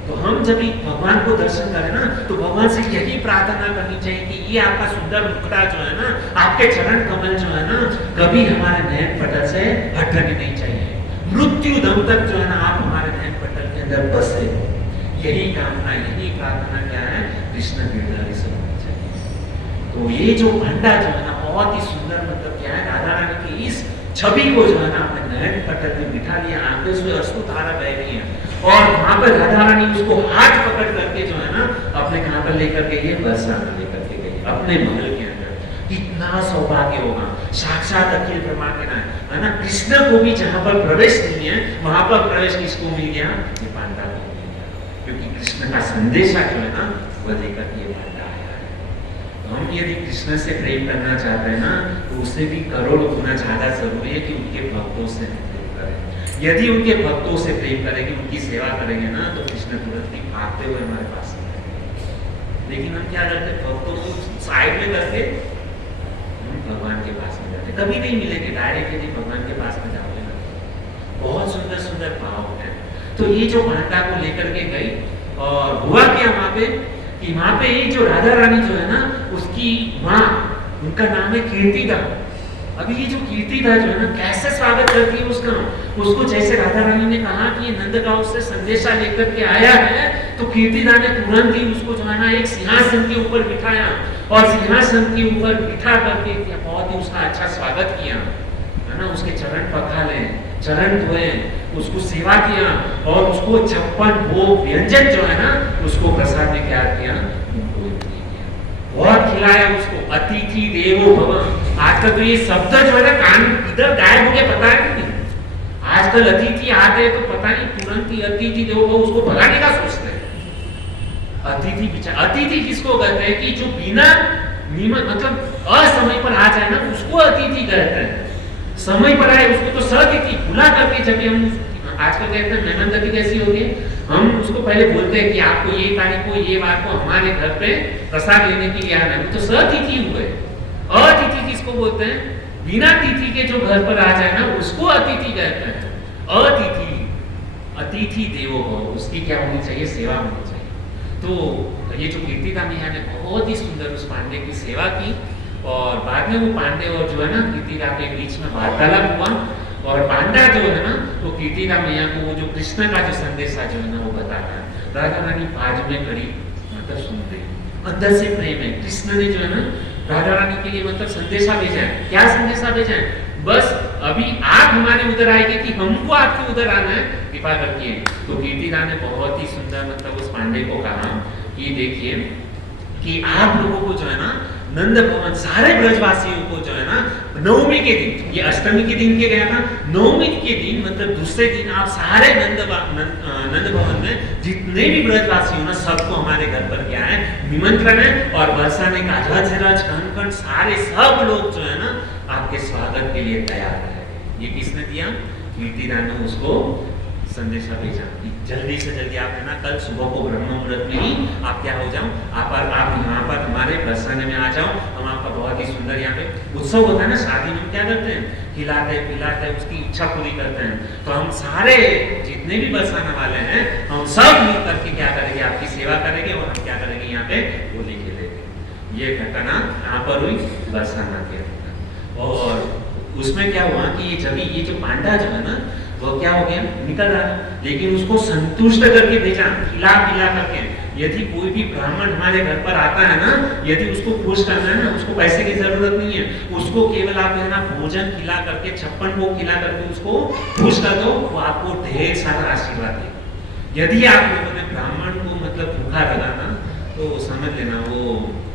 तो हम जब भी भगवान को दर्शन करें ना, तो भगवान से यही प्रार्थना करनी चाहिए कि ये आपका सुंदर मुखड़ा जो है ना, आपके चरण कमल जो है ना, कभी हमारे नयन पटल से हटने नहीं चाहिए। मृत्यु दम तक जो है ना, आप हमारे नयन पटल के अंदर बसे। यही कामना, यही प्रार्थना क्या है, कृष्ण गिरधारी से होनी चाहिए। तो ये जो भंडा जो है ना, बहुत ही सुंदर मतलब क्या है, राधा रानी की इस छवि को जो है ना अपने नयन पटल में बिठा लिया, आंखें से अश्रुधारा बह रही है, और वहां पर राधा रानी उसको हाथ पकड़ करके जो है ना, अपने कहां पर लेकर के गई, बरसाना लेकर के गई अपने महल के अंदर। कितना सौभाग्य होगा, साक्षात अखिल ब्रह्मांड है ना। कृष्ण को भी जहां पर प्रवेश नहीं है, वहां पर प्रवेश किसको मिल गया, ये पांडा को मिल गया, क्योंकि कृष्ण का संदेशा जो है ना, वह लेकर के पांडा आया है। हम यदि कृष्ण से प्रेम करना चाहते हैं ना, तो उससे भी करोड़ गुना ज्यादा जरूरी है कि उनके भक्तों से प्रेम करें। यदि उनके भक्तों से प्रेम करेंगे, उनकी सेवा करेंगे ना, तो कृष्ण तुरंत ही भागते हुए हमारे पास आएंगे। लेकिन हम क्या करते हैं, भक्तों को साइड में करके भगवान के पास में जाते, कभी नहीं मिलेंगे, डायरेक्ट यदि भगवान के पास में जाओगे ना, बहुत सुंदर सुंदर भाव है। तो ये जो पांडा को लेकर के गई, और हुआ क्या वहां पे कि वहां पे ये जो राधा रानी जो है ना, उसकी माँ, उनका नाम है कीर्तिदा। अभी ये जो कीर्तिदा जो है ना, कैसे स्वागत करती है उसका, उसको जैसे राधा रानी ने कहा कि ये नंदगांव से संदेशा लेकर के आया है, तो कीर्तिदा ने तुरंत ही उसको जो है ना एक सिंहासन के ऊपर बिठाया, और सिंहासन के ऊपर बिठा करके बहुत ही उसका अच्छा स्वागत किया, है ना। उसके चरण पखाले, चरण धोए, उसको सेवा किया, और उसको 56 भोग व्यंजन जो है ना, उसको प्रसाद में क्या किया, बहुत खिलाया उसको। अतिथि देवो भव, आजकल तो ये शब्द जो है ना कान इधर गायब हो गया, पता है नहीं। आजकल अतिथि आते तो पता नहीं, तुरंत ही अतिथि देवो भव, उसको भगाने का सोचते हैं। अतिथि किसको कहते हैं कि जो बिना मतलब असमय पर आ जाए ना, उसको अतिथि कहते हैं। समय पर आए उसको तो सतिथि, बुला करके जब हम आजकल कहते हैं मेहमान गति कैसी होगी, हम उसको पहले बोलते हैं कि आपको ये तारीख को, ये बात को हमारे घर पे प्रसाद लेने के लिए आना है, तो सतिथि हुए। अतिथि किसको बोलते हैं, बिना तिथि के जो घर पर आ जाए ना, उसको अतिथि कहते हैं। अतिथि, अतिथि देवो भव, उसकी क्या होनी चाहिए, सेवा होनी चाहिए। तो ये जो कीर्तिदा मैया ने बहुत ही सुंदर उस पांडे की सेवा की, और बाद में वो पांडे और जो है ना कीर्तिदा के बीच में वार्तालाप हुआ, और पांडा जो है ना, तो कीर्तिदा मैया को वो जो कृष्ण का जो संदेशा जो है ना, वो बताता है। राधा रानी बाजू में खड़ी मतलब सुन रही, अंदर से प्रेम है। कृष्ण ने जो है ना राधा रानी के लिए मतलब संदेशा भेजा है। क्या संदेशा भेजा है, बस अभी आप हमारे उधर आएंगे कि हमको आपके उधर आना है, कृपा करके। तो कीर्तिदा ने बहुत ही सुंदर मतलब उस पांडे को कहा कि देखिए कि आप लोगों को जो है ना नंद भवन, सारे ब्रजवासियों को जो है ना नवमी के दिन, ये अष्टमी के दिन के गया था, नवमी के दिन मतलब दूसरे दिन आप सारे नंद भवन में जितने भी ब्रजवासी हो ना, सबको हमारे घर पर क्या है, निमंत्रण है। और बरसाने का रज रज कण कण सारे सब लोग जो है ना आपके आपके स्वागत के लिए तैयार है। ये किसने दिया? कीर्तिदा ने उसको संदेशा भेजा कि जल्दी से जल्दी आप है ना कल सुबह को ब्रह्म मुहूर्त में ही आप क्या हो जाओ, आप यहाँ पर हमारे बरसाने में आ जाओ। हम आपका बहुत ही सुंदर यहाँ पे उत्सव होता है ना, शादी में क्या करते हैं, खिलाते पिलाते उसकी इच्छा पूरी करते हैं। तो हम सारे जितने भी बरसाने वाले हैं हम सब मिल करके क्या करेंगे, आपकी सेवा करेंगे और हम क्या करेंगे, यहाँ पे होली खेलेंगे। ये घटना यहाँ पर हुई बरसाना के। और उसमें क्या हुआ कि ये जो पांडा जो है ना वो क्या हो गया, निकल रहा था, लेकिन उसको संतुष्ट करके भेजा, खिला पिला करके। यदि कोई भी ब्राह्मण हमारे घर पर आता है ना, यदि उसको खुश करना है ना, उसको पैसे की जरूरत नहीं है, उसको केवल आप है ना भोजन खिला करके 56 भोग खिला करके उसको खुश कर दो, वो आपको ढेर सारा आशीर्वाद दे। यदि आप लोगों ने ब्राह्मण को मतलब भूखा लगाना तो समझ लेना वो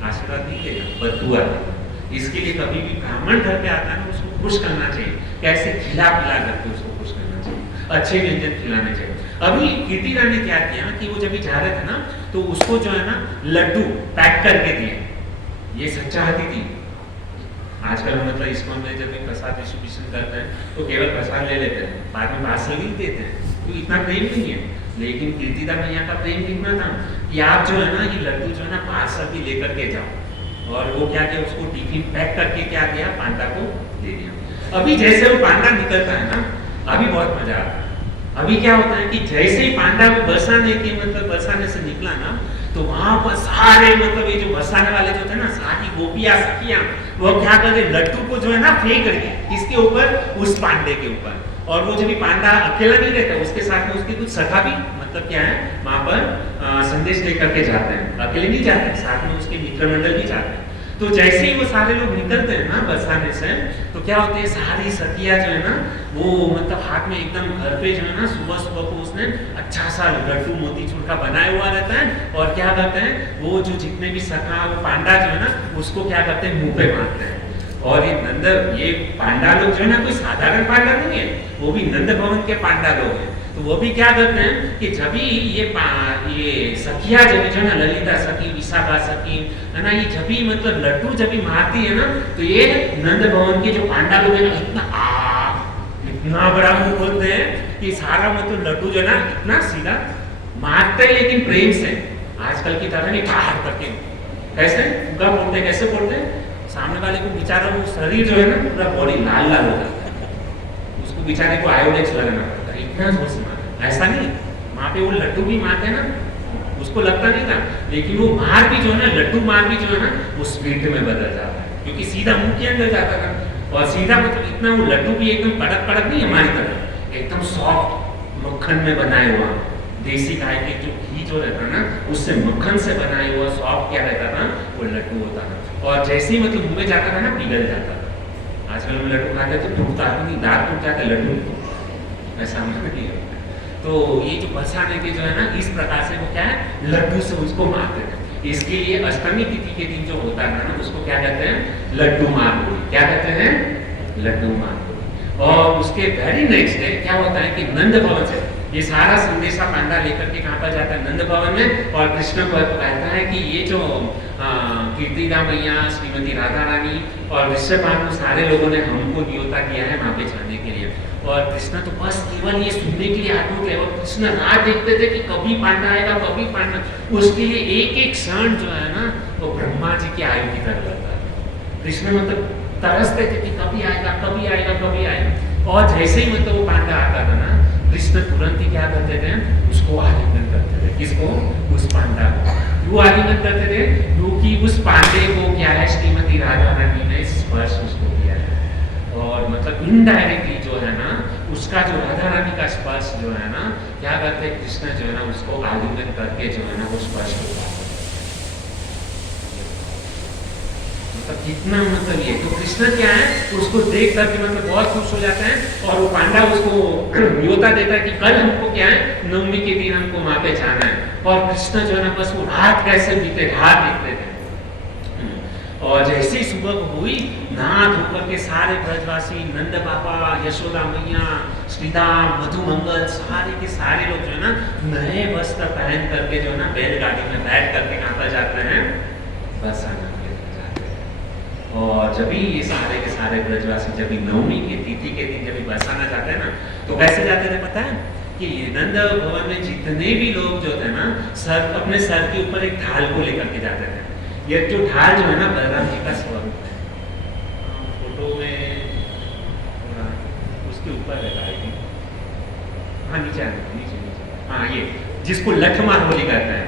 आशीर्वाद नहीं देगा, बददुआ देगा। इसके लिए कभी भी ब्राह्मण घर पे आता है ना, उसको खुश करना चाहिए। कैसे? खिला पिला करके उसको खुश करना चाहिए, अच्छे व्यंजन खिलाने चाहिए। अभी कीर्तिदा ने क्या किया कि वो जब जा रहे थे ना तो उसको जो है ना लड्डू पैक करके दिए। ये सच्चा अतिथि। आजकल मतलब इसको में जब भी प्रसाद डिस्ट्रीब्यूशन करते हैं तो केवल प्रसाद ले लेते हैं, बाद में पार्सल भी देते हैं, तो इतना प्रेम नहीं है। लेकिन कीर्तिदा मैया का प्रेम कितना था कि आप जो है ना ये लड्डू जो है ना पार्सल भी लेकर के जाओ। और वो क्या किया, उसको टिफिन पैक करके क्या किया, पांडा को दे दिया। अभी जैसे वो पांडा निकलता है ना, अभी बहुत मजा आता है। अभी क्या होता है कि जैसे ही पांडा को बरसाने के मतलब बरसाने से निकला ना, तो वहां पर सारे मतलब ये जो बरसाने वाले जो थे ना, सारी गोपियां सखियां, वो क्या कर रहे, लड्डू को जो है ना फेंक रही है, किसके ऊपर, उस पांडे के ऊपर। और वो जब भी पांडा अकेला नहीं रहता, उसके साथ में उसकी कुछ सखा भी मतलब क्या है वहां पर संदेश लेकर के जाते हैं, अकेले नहीं जाते हैं, साथ में उसके मित्र मंडल भी जाते हैं। तो जैसे ही वो सारे लोग निकलते हैं ना बरसाने से, तो क्या होते हैं, सारी सखियां जो है ना वो मतलब हाथ में एकदम घर पे जो है ना सुबह सुबह को उसने अच्छा सा लड्डू मोतीचूर का बनाया हुआ रहता है। और क्या करते हैं, वो जो जितने भी सखा वो पांडा जो है ना उसको क्या करते हैं, मुंह पे मारते हैं। और ये पांडा लोग जो है ना कोई साधारण पांडा नहीं है, वो भी नंद भवन के पांडा लोग हैं। तो वो भी क्या करते हैं कि जब भी ये सखिया जब जो है ना ललिता सखी, विशाखा सखी है ना, ये जब भी मतलब लड्डू जब भी मारती है ना, तो ये नंद भवन के जो पांडा लोग है ना इतना बड़ा मुंह खोलते हैं कि सारा मतलब लड्डू जो है ना इतना सीधा मारते हैं, लेकिन प्रेम से। आजकल की तरह नहीं ठाड़ करके, कैसे उनका बोलते, कैसे बोलते हैं, सामने वाले को बेचारा वो शरीर जो है ना पूरा बॉडी लाल लाल हो जाता है, उसको बेचारे को आयोडेक्स लगाना पड़ता है, इतना जोर से मारता। ऐसा नहीं, वहां पे वो लड्डू भी मारते हैं ना, उसको लगता नहीं था, लेकिन वो मार भी जो है ना, लड्डू मार भी जो है ना वो स्वीट में बदल जाता है, क्योंकि सीधा मुंह के अंदर जाता था। और सीधा मतलब इतना वो लड्डू भी एकदम कड़क कड़क नहीं हमारी तरह, एकदम सॉफ्ट मक्खन में बनाया हुआ, देसी गाय के जो घी जो रहता ना उससे मक्खन से बनाया हुआ सॉफ्ट क्या रहता था, वो लड्डू होता था। और जैसे ही मतलब मुंह में जाता था ना पिघल जाता था। आजकल हम लड्डू खाते तो टूटता नहीं, दांत टूट जाता, लड्डू ऐसा नहीं है। तो ये जो बरसाने के जो है ना इस प्रकार से वो क्या है, लड्डू से उसको मारते थे। इसके लिए अष्टमी तिथि के दिन जो होता है ना उसको क्या कहते हैं, लड्डू मार होली। क्या कहते हैं, लड्डू मार होली। और उसके वेरी नेक्स्ट डे क्या होता है कि नंद भवन से ये सारा संदेशा पांडा लेकर के कहाँ पर जाता है, नंद भवन में। और कृष्ण को कहता है कि ये जो कीर्तिदा मैया, श्रीमती राधा रानी और ऋषभानु सारे लोगों ने हमको न्योता किया है वहां पे जाने के लिए। और कृष्ण तो बस केवल ये सुनने के लिए आतुर थे, और कृष्ण राह देखते थे कि कभी पांडा आएगा, कभी पांडा। उसके लिए एक एक क्षण जो है ना वो ब्रह्मा जी की आयु की तरह लगता है। कृष्ण मतलब तरसते थे कि कभी आएगा, कभी आएगा, कभी आएगा। और जैसे ही मतलब वो पांडा आता था ना, कृष्ण तुरंत ही क्या करते थे, उसको आलिंगन करते थे। किसको, उस पांडा को। वो आलिंगन करते थे क्योंकि उस पांडे को क्या है, श्रीमती राधा रानी ने स्पर्श उसको किया है। और मतलब इनडायरेक्टली जो है ना उसका जो राधा रानी का स्पर्श जो है ना, क्या करते हैं कृष्ण जो है ना उसको आलिंगन करके जो है ना वो स्पर्श होता है। मतलब कितना मतलब ये तो कृष्ण क्या है उसको देख करके मतलब बहुत खुश हो जाते हैं। और वो पांडा उसको न्योता देता है कि कल हमको क्या है, नवमी के दिन हमको वहां पे जाना है। और कृष्ण जो है ना बस वो रात कैसे बीते, रात देखते थे। और जैसे ही सुबह हुई, नहा धोकर के सारे ब्रजवासी, नंद बाबा, यशोदा मैया, श्रीदाम, मधुमंगल, सारे के सारे लोग जो है ना नए वस्त्र पहन करके जो है ना बैलगाड़ी में बैठ करके कहाँ पर जाते हैं, बरसाना के जाते हैं। और जब भी ये सारे के सारे ब्रजवासी जब भी नवमी के तिथि के दिन जब भी बरसाना जाते हैं ना, तो कैसे जाते थे पता है? कि नंद भवन में जितने भी लोग जो थे ना, सर अपने सर के ऊपर एक ढाल को लेकर के जाते थे। ये जो ढाल जो है ना, बलराम जी का स्वरूप है। फोटो में उसके ऊपर लगाएगी, हाँ नीचे नीचे नीचे, हाँ ये जिसको लठमार होली कहते हैं,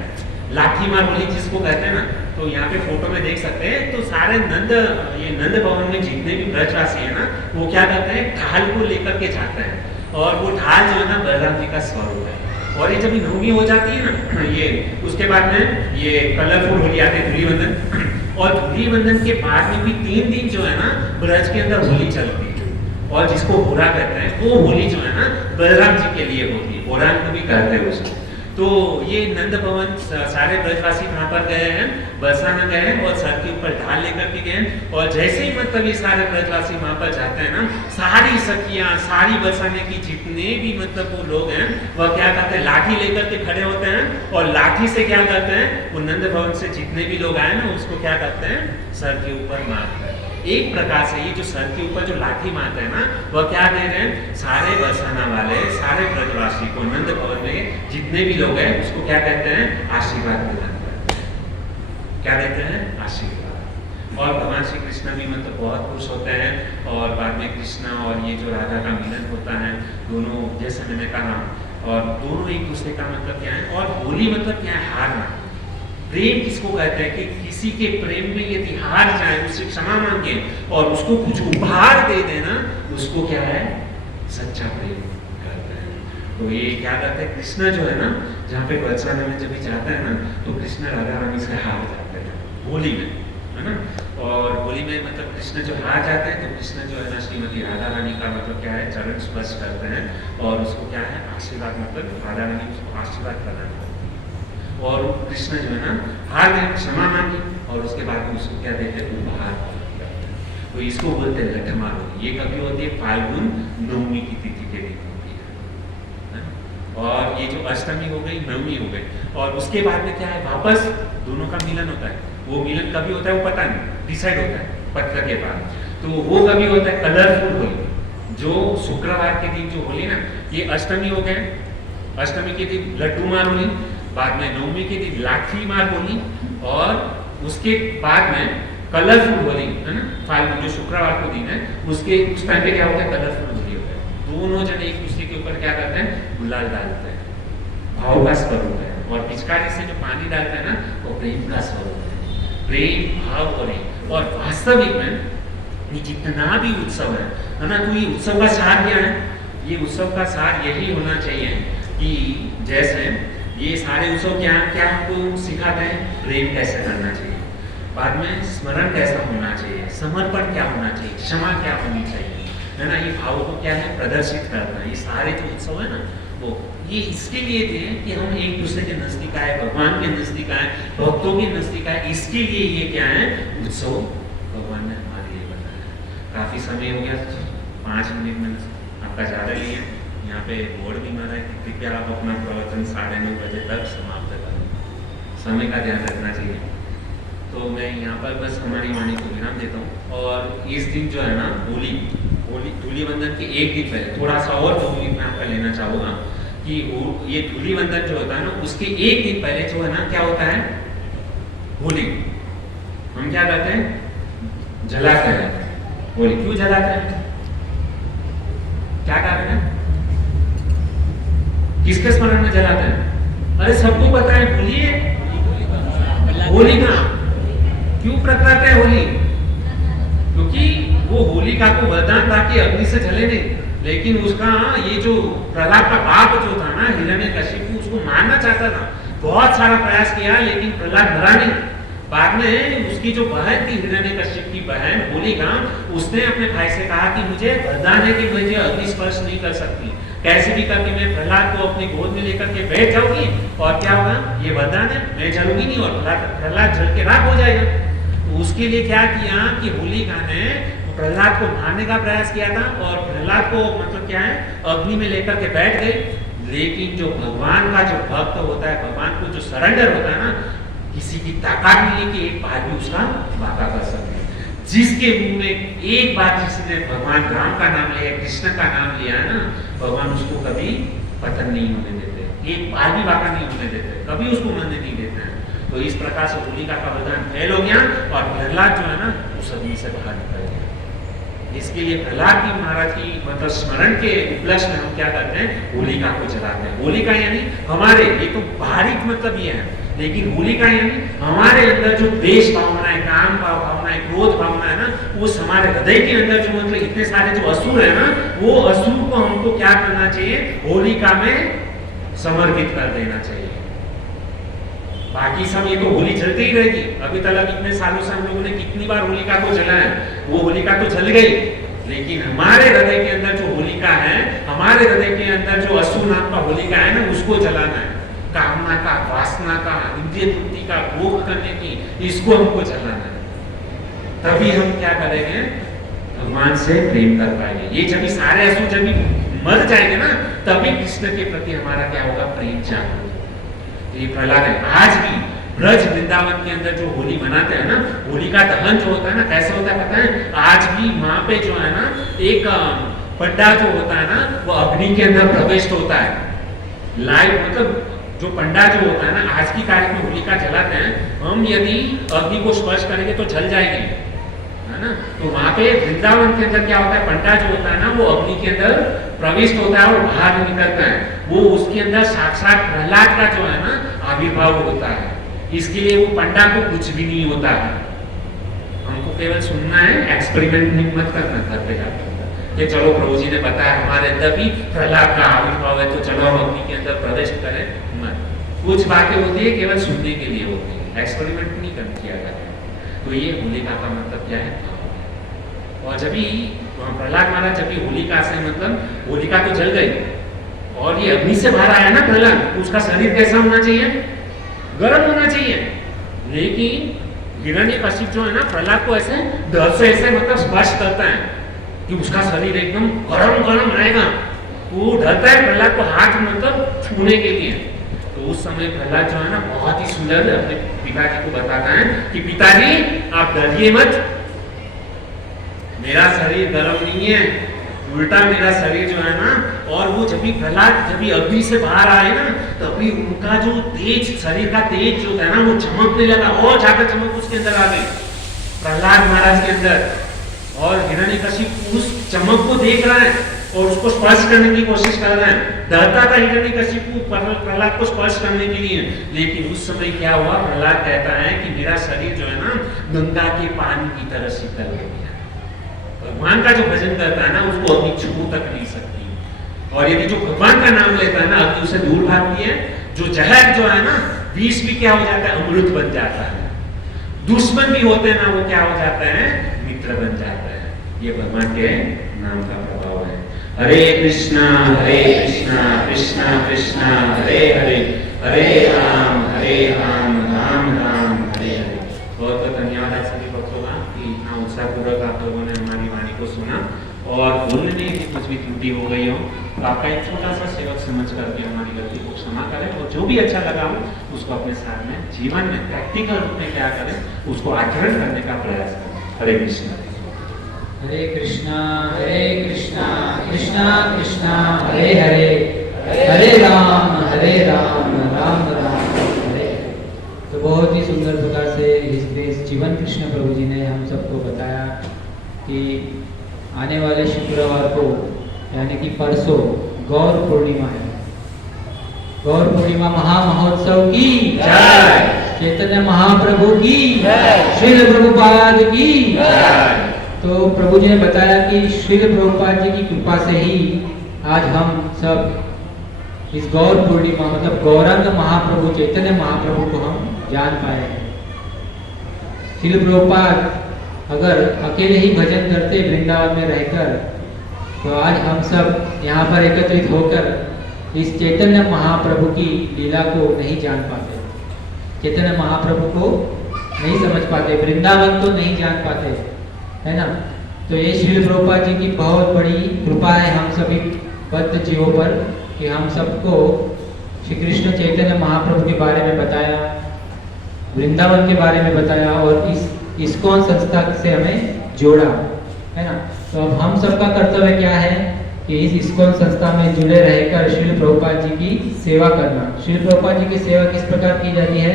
लाठी मार होली जिसको कहते हैं ना, तो यहाँ पे फोटो में देख सकते हैं। तो सारे ये नंद भवन में जितने भी ब्रजवासी है ना, वो क्या करते हैं, ढाल को लेकर के जाते हैं। और वो ढाल जो है ना, बलराम जी का स्वरूप है। और ये जब नवमी हो जाती है ना, ये उसके बाद में ये कलरफुल होली आती है, धूलिवंदन। और धूलिवंदन के बाद में भी 3 दिन जो है ना, ब्रज के अंदर होली चलती है। और जिसको होरा कहते हैं, वो होली जो है ना, बलराम जी के लिए होती है, होरान को भी कहते हैं उसको। तो ये नंद भवन सारे ब्रजवासी वहां पर गए हैं, बरसाना गए हैं और सर के ऊपर ढाल लेकर के गए। और जैसे ही मतलब ये सारे ब्रजवासी वहां पर जाते हैं ना, सारी सखियां, सारी बरसाने की जितने भी मतलब वो लोग हैं, वह क्या करते हैं, लाठी लेकर के खड़े होते हैं। और लाठी से क्या करते हैं, वो नंद भवन से जितने भी लोग आए ना, उसको क्या करते हैं, सर के ऊपर मारते हैं। एक प्रकार से ये जो सर के ऊपर जो लाठी मारते हैं ना, वह क्या दे रहे हैं, सारे बरसाना वाले, सारे ब्रजवासी को, नंद भवन में जितने भी लोग हैं, उसको क्या कहते हैं, आशीर्वाद दिलाते हैं। क्या देते हैं, आशीर्वाद। और भगवान श्री कृष्ण भी मतलब बहुत खुश होते हैं। और बाद में कृष्ण और ये जो राधा का मिलन होता है, दोनों जैसे मैंने कहा, और दोनों एक दूसरे का मतलब क्या है। और होली मतलब क्या है, हारना। प्रेम किसको कहते हैं, कि किसी के प्रेम में यदि हार जाए, उससे क्षमा मांगे और उसको कुछ उपहार दे देना, उसको क्या है, सच्चा प्रेम कहते हैं। तो ये क्या करते हैं, कृष्ण जो है ना, जहाँ पे बरसाना में जब भी जाते हैं ना, तो कृष्ण राधा रानी से हार जाते हैं होली में, है ना। और होली में मतलब कृष्ण जो हार जाते हैं, तो कृष्ण जो है ना, श्रीमती राधा रानी का मतलब क्या है, चरण स्पर्श करते हैं और उसको क्या है, आशीर्वाद, मतलब राधा रानी उसको आशीर्वाद प्रदान करते हैं। और कृष्ण जो है ना, हार गए, क्षमा मांगी और उसके बाद में उसको क्या देते हैं, उपहार करते हैं। तो इसको बोलते हैं लठमार होली। ये कभी होती है, फाल्गुन नवमी की तिथि के दिन होती है। और ये जो अष्टमी हो गई, नवमी हो गई, और उसके बाद में क्या है, वापस दोनों का मिलन होता है। वो मिलन कभी होता है वो पता नहीं, डिसाइड होता है पत्र के बाद। तो वो कभी होता है कलरफुल होली, जो शुक्रवार के दिन जो होली ना, ये अष्टमी हो गए, अष्टमी के दिन लड्डू मार होली, बाद में नवमी के दिन लाठी मार होली, और उसके बाद में कलरफुल होली, है ना, फाल्गुन जो शुक्रवार को दिन है, उसके उस टाइम पे क्या होता है, कलरफुल होली होता है। दोनों जन एक दूसरे के ऊपर क्या करते हैं, गुलाल डालते हैं, भाव का स्वरूप है। और पिचकारी से जो पानी डालते हैं ना, वो प्रेम का स्वरूप है, प्रेम भाव और वास्तविक में ये जितना भी उत्सव है ना, तो ये उत्सव का सार क्या है, ये उत्सव का सार यही होना चाहिए कि जैसे ये सारे उत्सव क्या क्या हमको सिखाते हैं, प्रेम कैसे करना चाहिए, बाद में स्मरण कैसा होना चाहिए, समर्पण क्या होना चाहिए, क्षमा क्या होनी चाहिए, है ना। ये भावों को क्या है, प्रदर्शित करना। ये सारे जो उत्सव है ना, वो ये इसके लिए थे कि हम एक दूसरे के नजदीक आए, भगवान के नजदीक आए, भक्तों के नजदीक आए। इसके लिए ये क्या है, उत्सव भगवान ने हमारे लिए बनाया। काफी समय हो गया, 5 मिनट में आपका ज्यादा नहीं है। यहाँ पे बोर्ड भी मारा है कि कृपया आप अपना प्रवचन 9:30 बजे तक समाप्त करें, समय का ध्यान रखना चाहिए। तो मैं यहाँ पर बस हमारी वाणी को विराम देता हूँ। और इस दिन जो है ना, होली धूलिवंदन के एक दिन पहले थोड़ा सा और 2 मिनट में आपका लेना चाहूँगा कि ये धूलिवंदन जो होता है ना, उसके एक दिन पहले जो है ना, क्या होता है, होली हम क्या करते हैं, जलाते हैं। होली क्यों जलाते हैं, क्या कारण है, किसके स्मरण में जलाते हैं? अरे सबको पता है, भूलिए होली का क्यों प्रकटाते हैं होली, क्योंकि वो होलिका को वरदान था कि अग्नि से जले नहीं। लेकिन उसका ये जो प्रहलाद का बाप जो था ना, हिरण्यकशिपु, उसको मारना चाहता था, बहुत सारा प्रयास किया, लेकिन प्रहलाद मरा नहीं। बाद में उसकी जो बहन थी, हिरण्यकशिप की बहन होलिका, उसने अपने भाई से कहा कि मुझे वरदान है कि मुझे अग्नि स्पर्श नहीं कर सकती, कैसे भी करके मैं प्रहलाद को अपनी गोद में लेकर के बैठ जाऊंगी और क्या होगा, ये वरदान है, मैं जलूंगी नहीं और प्रहलाद जल के राख हो जाएगा। तो उसके लिए क्या किया कि होलिका ने प्रहलाद को मारने का प्रयास किया था और प्रहलाद को मतलब क्या है, अग्नि में लेकर के बैठ गई। लेकिन जो भगवान का जो भक्त होता है, भगवान को जो सरेंडर होता है ना, किसी की ताकत नहीं है कि एक बार भी उसका बाका कर सके। जिसके मुंह में एक बार जिसने भगवान राम का नाम लिया, कृष्ण का नाम लिया है ना, भगवान उसको कभी पतन नहीं होने देते, एक बार भी वाका नहीं होने देते, कभी उसको मरने नहीं देते हैं। तो इस प्रकार से होलिका का वरदान फैल हो गया और प्रहलाद जो है ना उस अग्नि से बाहर निकल गया। इसके लिए प्रहलाद जी महाराज की मतलब स्मरण के उपलक्ष्य में हम क्या करते हैं, होलिका को जलाते हैं। होलिका यानी हमारे, ये तो बाहरी मतलब ये है, लेकिन होलिका यानी हमारे अंदर जो द्वेष भावना है, काम भावना है, क्रोध भावना है ना, उस हमारे हृदय के अंदर जो मतलब इतने सारे जो असुर है ना, वो असुर को हमको क्या करना चाहिए, होलिका में समर्पित कर देना चाहिए। बाकी सब ये तो होली जलती ही रहेगी। अभी तक इतने सालों से हम लोगों ने कितनी बार होलिका को जलाया, वो होलिका तो जल गई, लेकिन हमारे हृदय के अंदर जो होलिका है, हमारे हृदय के अंदर जो असुर नाम का होलिका है ना, उसको जलाना है। कामना का, वासना का, इंद्रिय तृप्ति का, भोग करने की, इसको हमको जलाना है। तभी हम क्या करेंगे, भगवान से प्रेम कर पाएंगे। ये जब सारे असुर जब मर जाएंगे ना, तभी कृष्ण के प्रति हमारा क्या होगा, प्रेम जागरूक। ये प्रहलाद है। आज भी ब्रज वृंदावन के अंदर जो होली मनाते हैं ना, होली का दहन जो होता है ना, कैसे होता है पता है, आज भी वहां पे जो है ना एक पंडा जो होता है ना, वो अग्नि के अंदर प्रविष्ट होता है लाइव, मतलब जो पंडा जो होता है ना, आज की तारीख में होलिका जलाते हैं, हम यदि अग्नि को स्पर्श करेंगे तो जल जाएंगे, है ना। तो वहां पे वृंदावन के अंदर क्या होता है, पंडा जो होता है ना, वो अग्नि के अंदर प्रविष्ट होता है और बाहर निकलता है, वो उसके अंदर साक्षात प्रहलाद का जो है ना आविर्भाव होता है। इसके लिए वो पंडा को कुछ भी नहीं होता है, हमको केवल सुनना है, एक्सपेरिमेंट नहीं मत करना घर पे जाकर कि चलो प्रभु जी ने बताया हमारे अंदर भी प्रहलाद का आविर्भाव है, तो चलो हम अग्नि के अंदर प्रवेश करें। मत, कुछ बातें होती है केवल सुनने के लिए होती है, एक्सपेरिमेंट नहीं कर किया जाता। तो ये होलिका का मतलब क्या है। और जब भी प्रहलाद महाराज जब भी होलिका से मतलब होलिका तो जल गई और ये अग्नि से बाहर आया ना प्रहलाद, उसका शरीर कैसा होना चाहिए, गर्म होना चाहिए। लेकिन हिरण्यकशिप जो है ना, प्रहलाद को ऐसे डर से ऐसे मतलब स्पर्श करता है कि उसका शरीर एकदम गरम गरम रहेगा, वो डरता है प्रहलाद को हाथ मतलब छूने के लिए। तो उस समय प्रहलाद जो है ना बहुत ही सुंदर अपने पिताजी को बताता है कि पिताजी आप डरिए मत, मेरा शरीर गर्म नहीं है, उल्टा मेरा शरीर जो है ना, और वो जब भी प्रहलाद जब भी अग्नि से बाहर आए ना, तभी उनका जो तेज, शरीर का तेज जो है ना, वो चमकने लगा और ज्यादा चमक उसके अंदर आ गई प्रहलाद महाराज के अंदर। और हिरण्यकशिप उस चमक को देख रहा है और उसको स्पर्श करने की कोशिश कर रहा है। डरता था हिरण्यकशिप प्रहलाद को स्पर्श करने के लिए, लेकिन उस समय क्या हुआ, प्रहलाद कहता है कि मेरा शरीर जो है ना गंगा के पानी की तरह शीतल हो गया। भगवान का जो भजन करता है ना, उसको अग्नि छू तक नहीं सकती, और यदि जो भगवान का नाम लेता है ना, अग्नि उसे दूर भागती है। जो जहर जो है ना, विष भी क्या हो जाता है, अमृत बन जाता है। दुश्मन भी होते हैं ना, वो क्या हो जाता है, मित्र बन जाता है। ये भगवान के नाम का प्रभाव है। हरे कृष्णा कृष्णा कृष्णा हरे हरे, हरे राम राम राम हरे हरे। बहुत बहुत धन्यवाद आप सभी भक्तों का कि इतना उत्साहपूर्वक आप लोगों ने हमारी वाणी को सुना, और बोलने की कुछ भी त्रुटि हो गई हो तो आपका एक छोटा सा सेवक समझ करके हमारी गलती को क्षमा करें, और जो भी अच्छा लगा हो उसको अपने साथ में जीवन में प्रैक्टिकल रूप में क्या करें, उसको आचरण करने का प्रयास करें। हरे कृष्ण कृष्णा कृष्णा कृष्णा हरे हरे, हरे राम राम राम हरे। तो बहुत ही सुंदर प्रकार से इस जीवन कृष्ण प्रभु जी ने हम सबको बताया कि आने वाले शुक्रवार को यानी कि परसों गौर पूर्णिमा है। गौर पूर्णिमा महामहोत्सव की जय, चैतन्य महाप्रभु की जय, श्रील प्रभुपाद की जय। तो प्रभु जी ने बताया कि श्रील प्रभुपाद जी की कृपा से ही आज हम सब इस गौर पूर्णिमा मतलब गौरांग महाप्रभु चैतन्य महाप्रभु को हम जान पाए हैं। श्रील प्रभुपाद अगर अकेले ही भजन करते वृंदावन में रहकर, तो आज हम सब यहाँ पर एकत्रित होकर इस चैतन्य महाप्रभु की लीला को नहीं जान पाते, चैतन्य महाप्रभु को नहीं समझ पाते, वृंदावन को नहीं जान पाते, है ना। तो ये श्री प्रभुपाद जी की बहुत बड़ी कृपा है हम सभी बद्ध जीवों पर कि हम सबको श्री कृष्ण चैतन्य महाप्रभु के बारे में बताया, वृंदावन के बारे में बताया, और इस इस्कॉन संस्था से हमें जोड़ा, है ना। तो अब हम सबका कर्तव्य क्या है कि इस इस्कॉन संस्था में जुड़े रहकर श्रील प्रभुपाद जी की सेवा करना। श्रील प्रभुपाद जी की सेवा किस प्रकार की जाती है?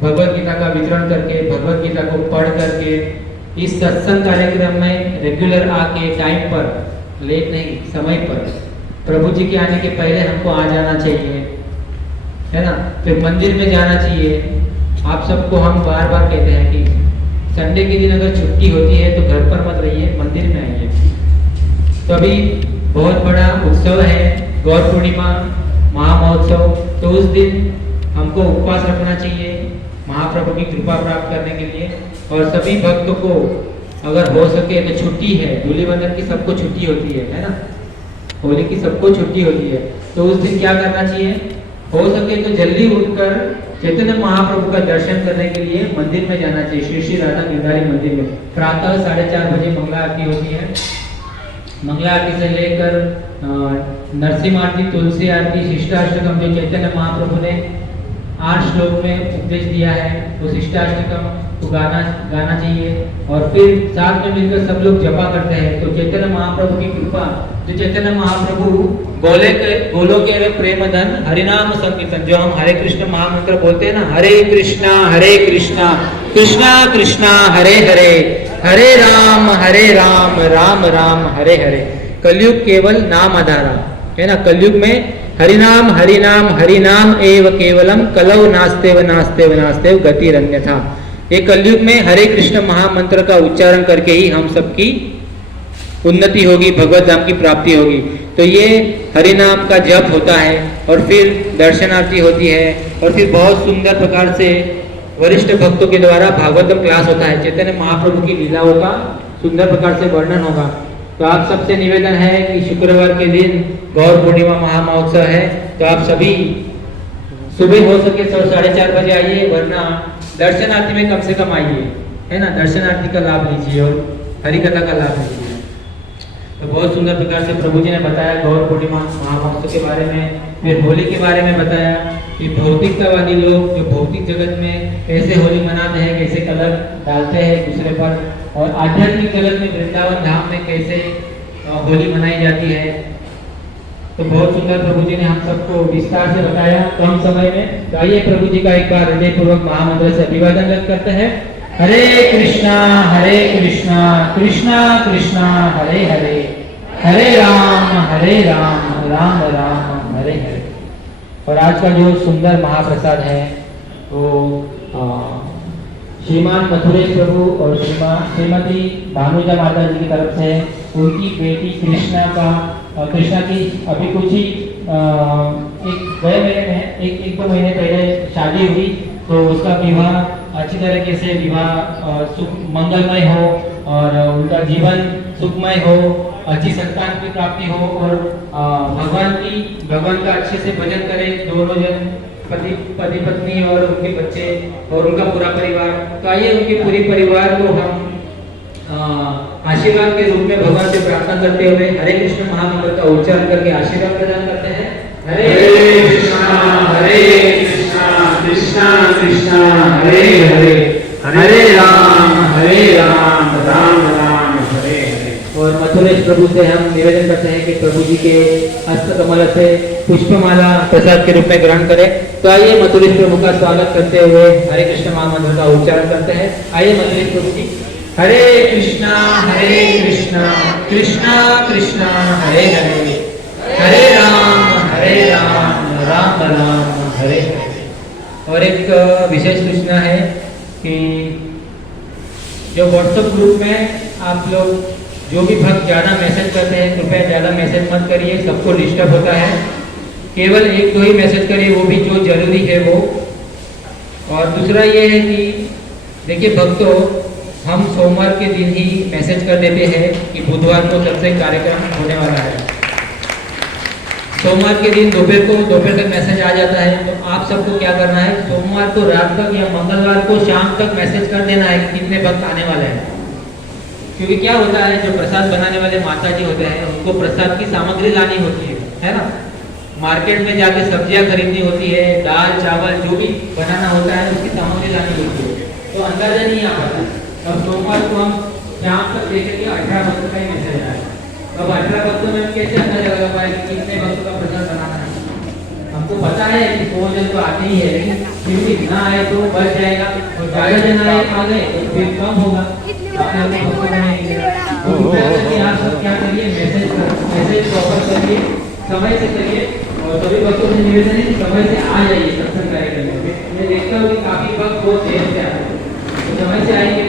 भगवत गीता का वितरण करके, भगवत गीता को पढ़ करके, इस सत्संग कार्यक्रम में रेगुलर आके टाइम पर, लेट नहीं, समय पर, प्रभु जी के आने के पहले हमको आ जाना चाहिए, है ना। फिर मंदिर में जाना चाहिए। आप सबको हम बार बार कहते हैं कि संडे के दिन अगर छुट्टी होती है तो घर पर मत रहिए, मंदिर में आइए। तो अभी बहुत बड़ा उत्सव है, गौर पूर्णिमा महामहोत्सव। तो उस दिन हमको उपवास रखना चाहिए महाप्रभु की कृपा प्राप्त करने के लिए। और सभी भक्तों को अगर हो सके तो छुट्टी है, धूली बंधन की सबको छुट्टी होती है ना, होली की सबको छुट्टी होती है। तो उस दिन क्या करना चाहिए? हो सके तो जल्दी उठकर चैतन्य महाप्रभु का दर्शन करने के लिए मंदिर में जाना चाहिए, श्री श्री राधा गिरधारी मंदिर में। प्रातः 4:30 बजे मंगला आरती होती है। मंगला आरती से लेकर नरसिंह आरती, तुलसी आरती, शिष्टाष्टकम जो चैतन्य महाप्रभु ने 8 श्लोक में उपदेश दिया है, वो शिष्टाष्टकम को गाना चाहिए। और फिर साथ में मिलकर सब लोग जपा करते हैं। तो चैतन्य महाप्रभु की कृपा, जो चैतन्य महाप्रभु बोलो के रे प्रेम धन हरिनाम संकीर्तन, जो हम हरे कृष्ण महामंत्र बोलते हैं ना, हरे कृष्णा कृष्णा कृष्णा हरे हरे, हरे राम राम राम हरे हरे। कलयुग केवल नाम आधारा है ना। कलयुग में हरिनाम हरिनाम एव केवलम कलौ नास्तेव नास्तेव नास्तेव गतिरन्य था। ये कलयुग में हरे कृष्ण महामंत्र का उच्चारण करके ही हम सबकी उन्नति होगी, भगवत धाम की प्राप्ति होगी। तो ये हरिनाम का जप होता है और फिर दर्शनार्थी होती है और फिर बहुत सुंदर प्रकार से वरिष्ठ भक्तों के द्वारा भागवतम क्लास होता है। चैतन्य महाप्रभु की लीलाओं का सुंदर प्रकार से वर्णन होगा। तो आप सबसे निवेदन है कि शुक्रवार के दिन गौर पूर्णिमा महामहोत्सव है, तो आप सभी सुबह हो सके 4:30 बजे आइए, वरना दर्शनार्थी में कम से कम आइए, है ना। दर्शनार्थी का लाभ लीजिए और हरिकथा का लाभ लीजिए। तो बहुत सुंदर प्रकार से प्रभु जी ने बताया गौर पूर्णिमा महामहोत्सव के बारे में, फिर होली के बारे में बताया कि भौतिकतावादी लोग जो भौतिक जगत में कैसे होली मनाते हैं, कैसे कलर डालते हैं दूसरे पर, और आध्यात्मिक जगत में वृंदावन धाम में कैसे होली मनाई जाती है। तो बहुत सुंदर प्रभु जी ने हम सबको विस्तार से बताया कम समय में। तो आइए प्रभु जी का एक बार हृदय पूर्वक महामंत्र से अभिवादन व्यक्त करते हैं। हरे कृष्णा कृष्णा कृष्णा हरे हरे, हरे राम राम राम हरे हरे। और आज का जो सुंदर महाप्रसाद है वो श्रीमान मथुरेश प्रभु और श्रीमती भानुजा माता जी की तरफ से उनकी बेटी कृष्णा की अभी कुछ ही एक दो महीने पहले शादी हुई। तो उसका विवाह अच्छी तरीके से मंगलमय हो और उनका जीवन सुखमय हो, अच्छी संतान की प्राप्ति हो और भगवान का अच्छे से भजन करें दोनों जन, पति पत्नी और उनके बच्चे और उनका पूरा परिवार। तो आइए उनके पूरे परिवार को हम आशीर्वाद के रूप में भगवान से प्रार्थना करते हुए हरे कृष्ण महामंत्र का उच्चारण करके आशीर्वाद प्रदान करते हैं। हरे कृष्णा कृष्णा कृष्णा हरे हरे, हरे राम राम राम हरे हरे। और मथुरेश प्रभु से हम निवेदन करते हैं कि प्रभु जी के हस्त कमल से पुष्पमाला प्रसाद के रूप में ग्रहण करें। तो आइए मथुरेश प्रभु का स्वागत करते हुए हरे कृष्ण महामंत्र का उच्चारण करते हैं। आइए मथुरेश प्रभु जी। हरे कृष्णा कृष्णा कृष्णा हरे हरे, हरे राम राम राम हरे हरे। और एक विशेष सूचना है कि जो व्हाट्सएप ग्रुप में आप लोग जो भी भक्त ज़्यादा मैसेज करते हैं, कृपया ज़्यादा मैसेज मत करिए, सबको डिस्टर्ब होता है। केवल 1-2 ही मैसेज करिए, वो भी जो जरूरी है वो। और दूसरा ये है कि देखिए भक्तों, हम सोमवार के दिन ही मैसेज कर देते हैं कि बुधवार को सत्संग कार्यक्रम होने वाला है। सोमवार के दिन दोपहर तक मैसेज आ जाता है। तो आप सबको क्या करना है, सोमवार को रात तक या मंगलवार को शाम तक मैसेज कर देना है कि कितने भक्त आने वाले हैं। क्योंकि क्या होता है, जो प्रसाद बनाने वाले माता जी होते हैं उनको प्रसाद की सामग्री लानी होती है ना। मार्केट में जाके सब्जियां खरीदनी होती है, दाल चावल जो भी बनाना होता है उसकी सामग्री लानी होती है, तो अंदाजा नहीं आ पाता। अब सोमवार को हम शाम तक देखेंगे 18 भक्तों का ही मैसेज आया। अब 18 भक्तों में हम कैसे अंदाजा लगा पाए कि कितने भक्तों का प्रसाद बनाना है? हमको पता है कि 100 जन तो आते ही है, लेकिन फिर भी ना आए तो बच जाएगा, और ज्यादा जन आए आ गए तो फिर कम होगा। आपने अपने भक्तों को नहीं दिया तो कृपया करके आप सब क्या करिए, मैसेज प्रॉपर करिए, समय से करिए, और सभी भक्तों से निवेदन है कि समय से आ जाइए सत्संग कार्यक्रम में। मैं देखता हूँ कि काफी भक्त बहुत देर से आते हैं, तो समय से आएंगे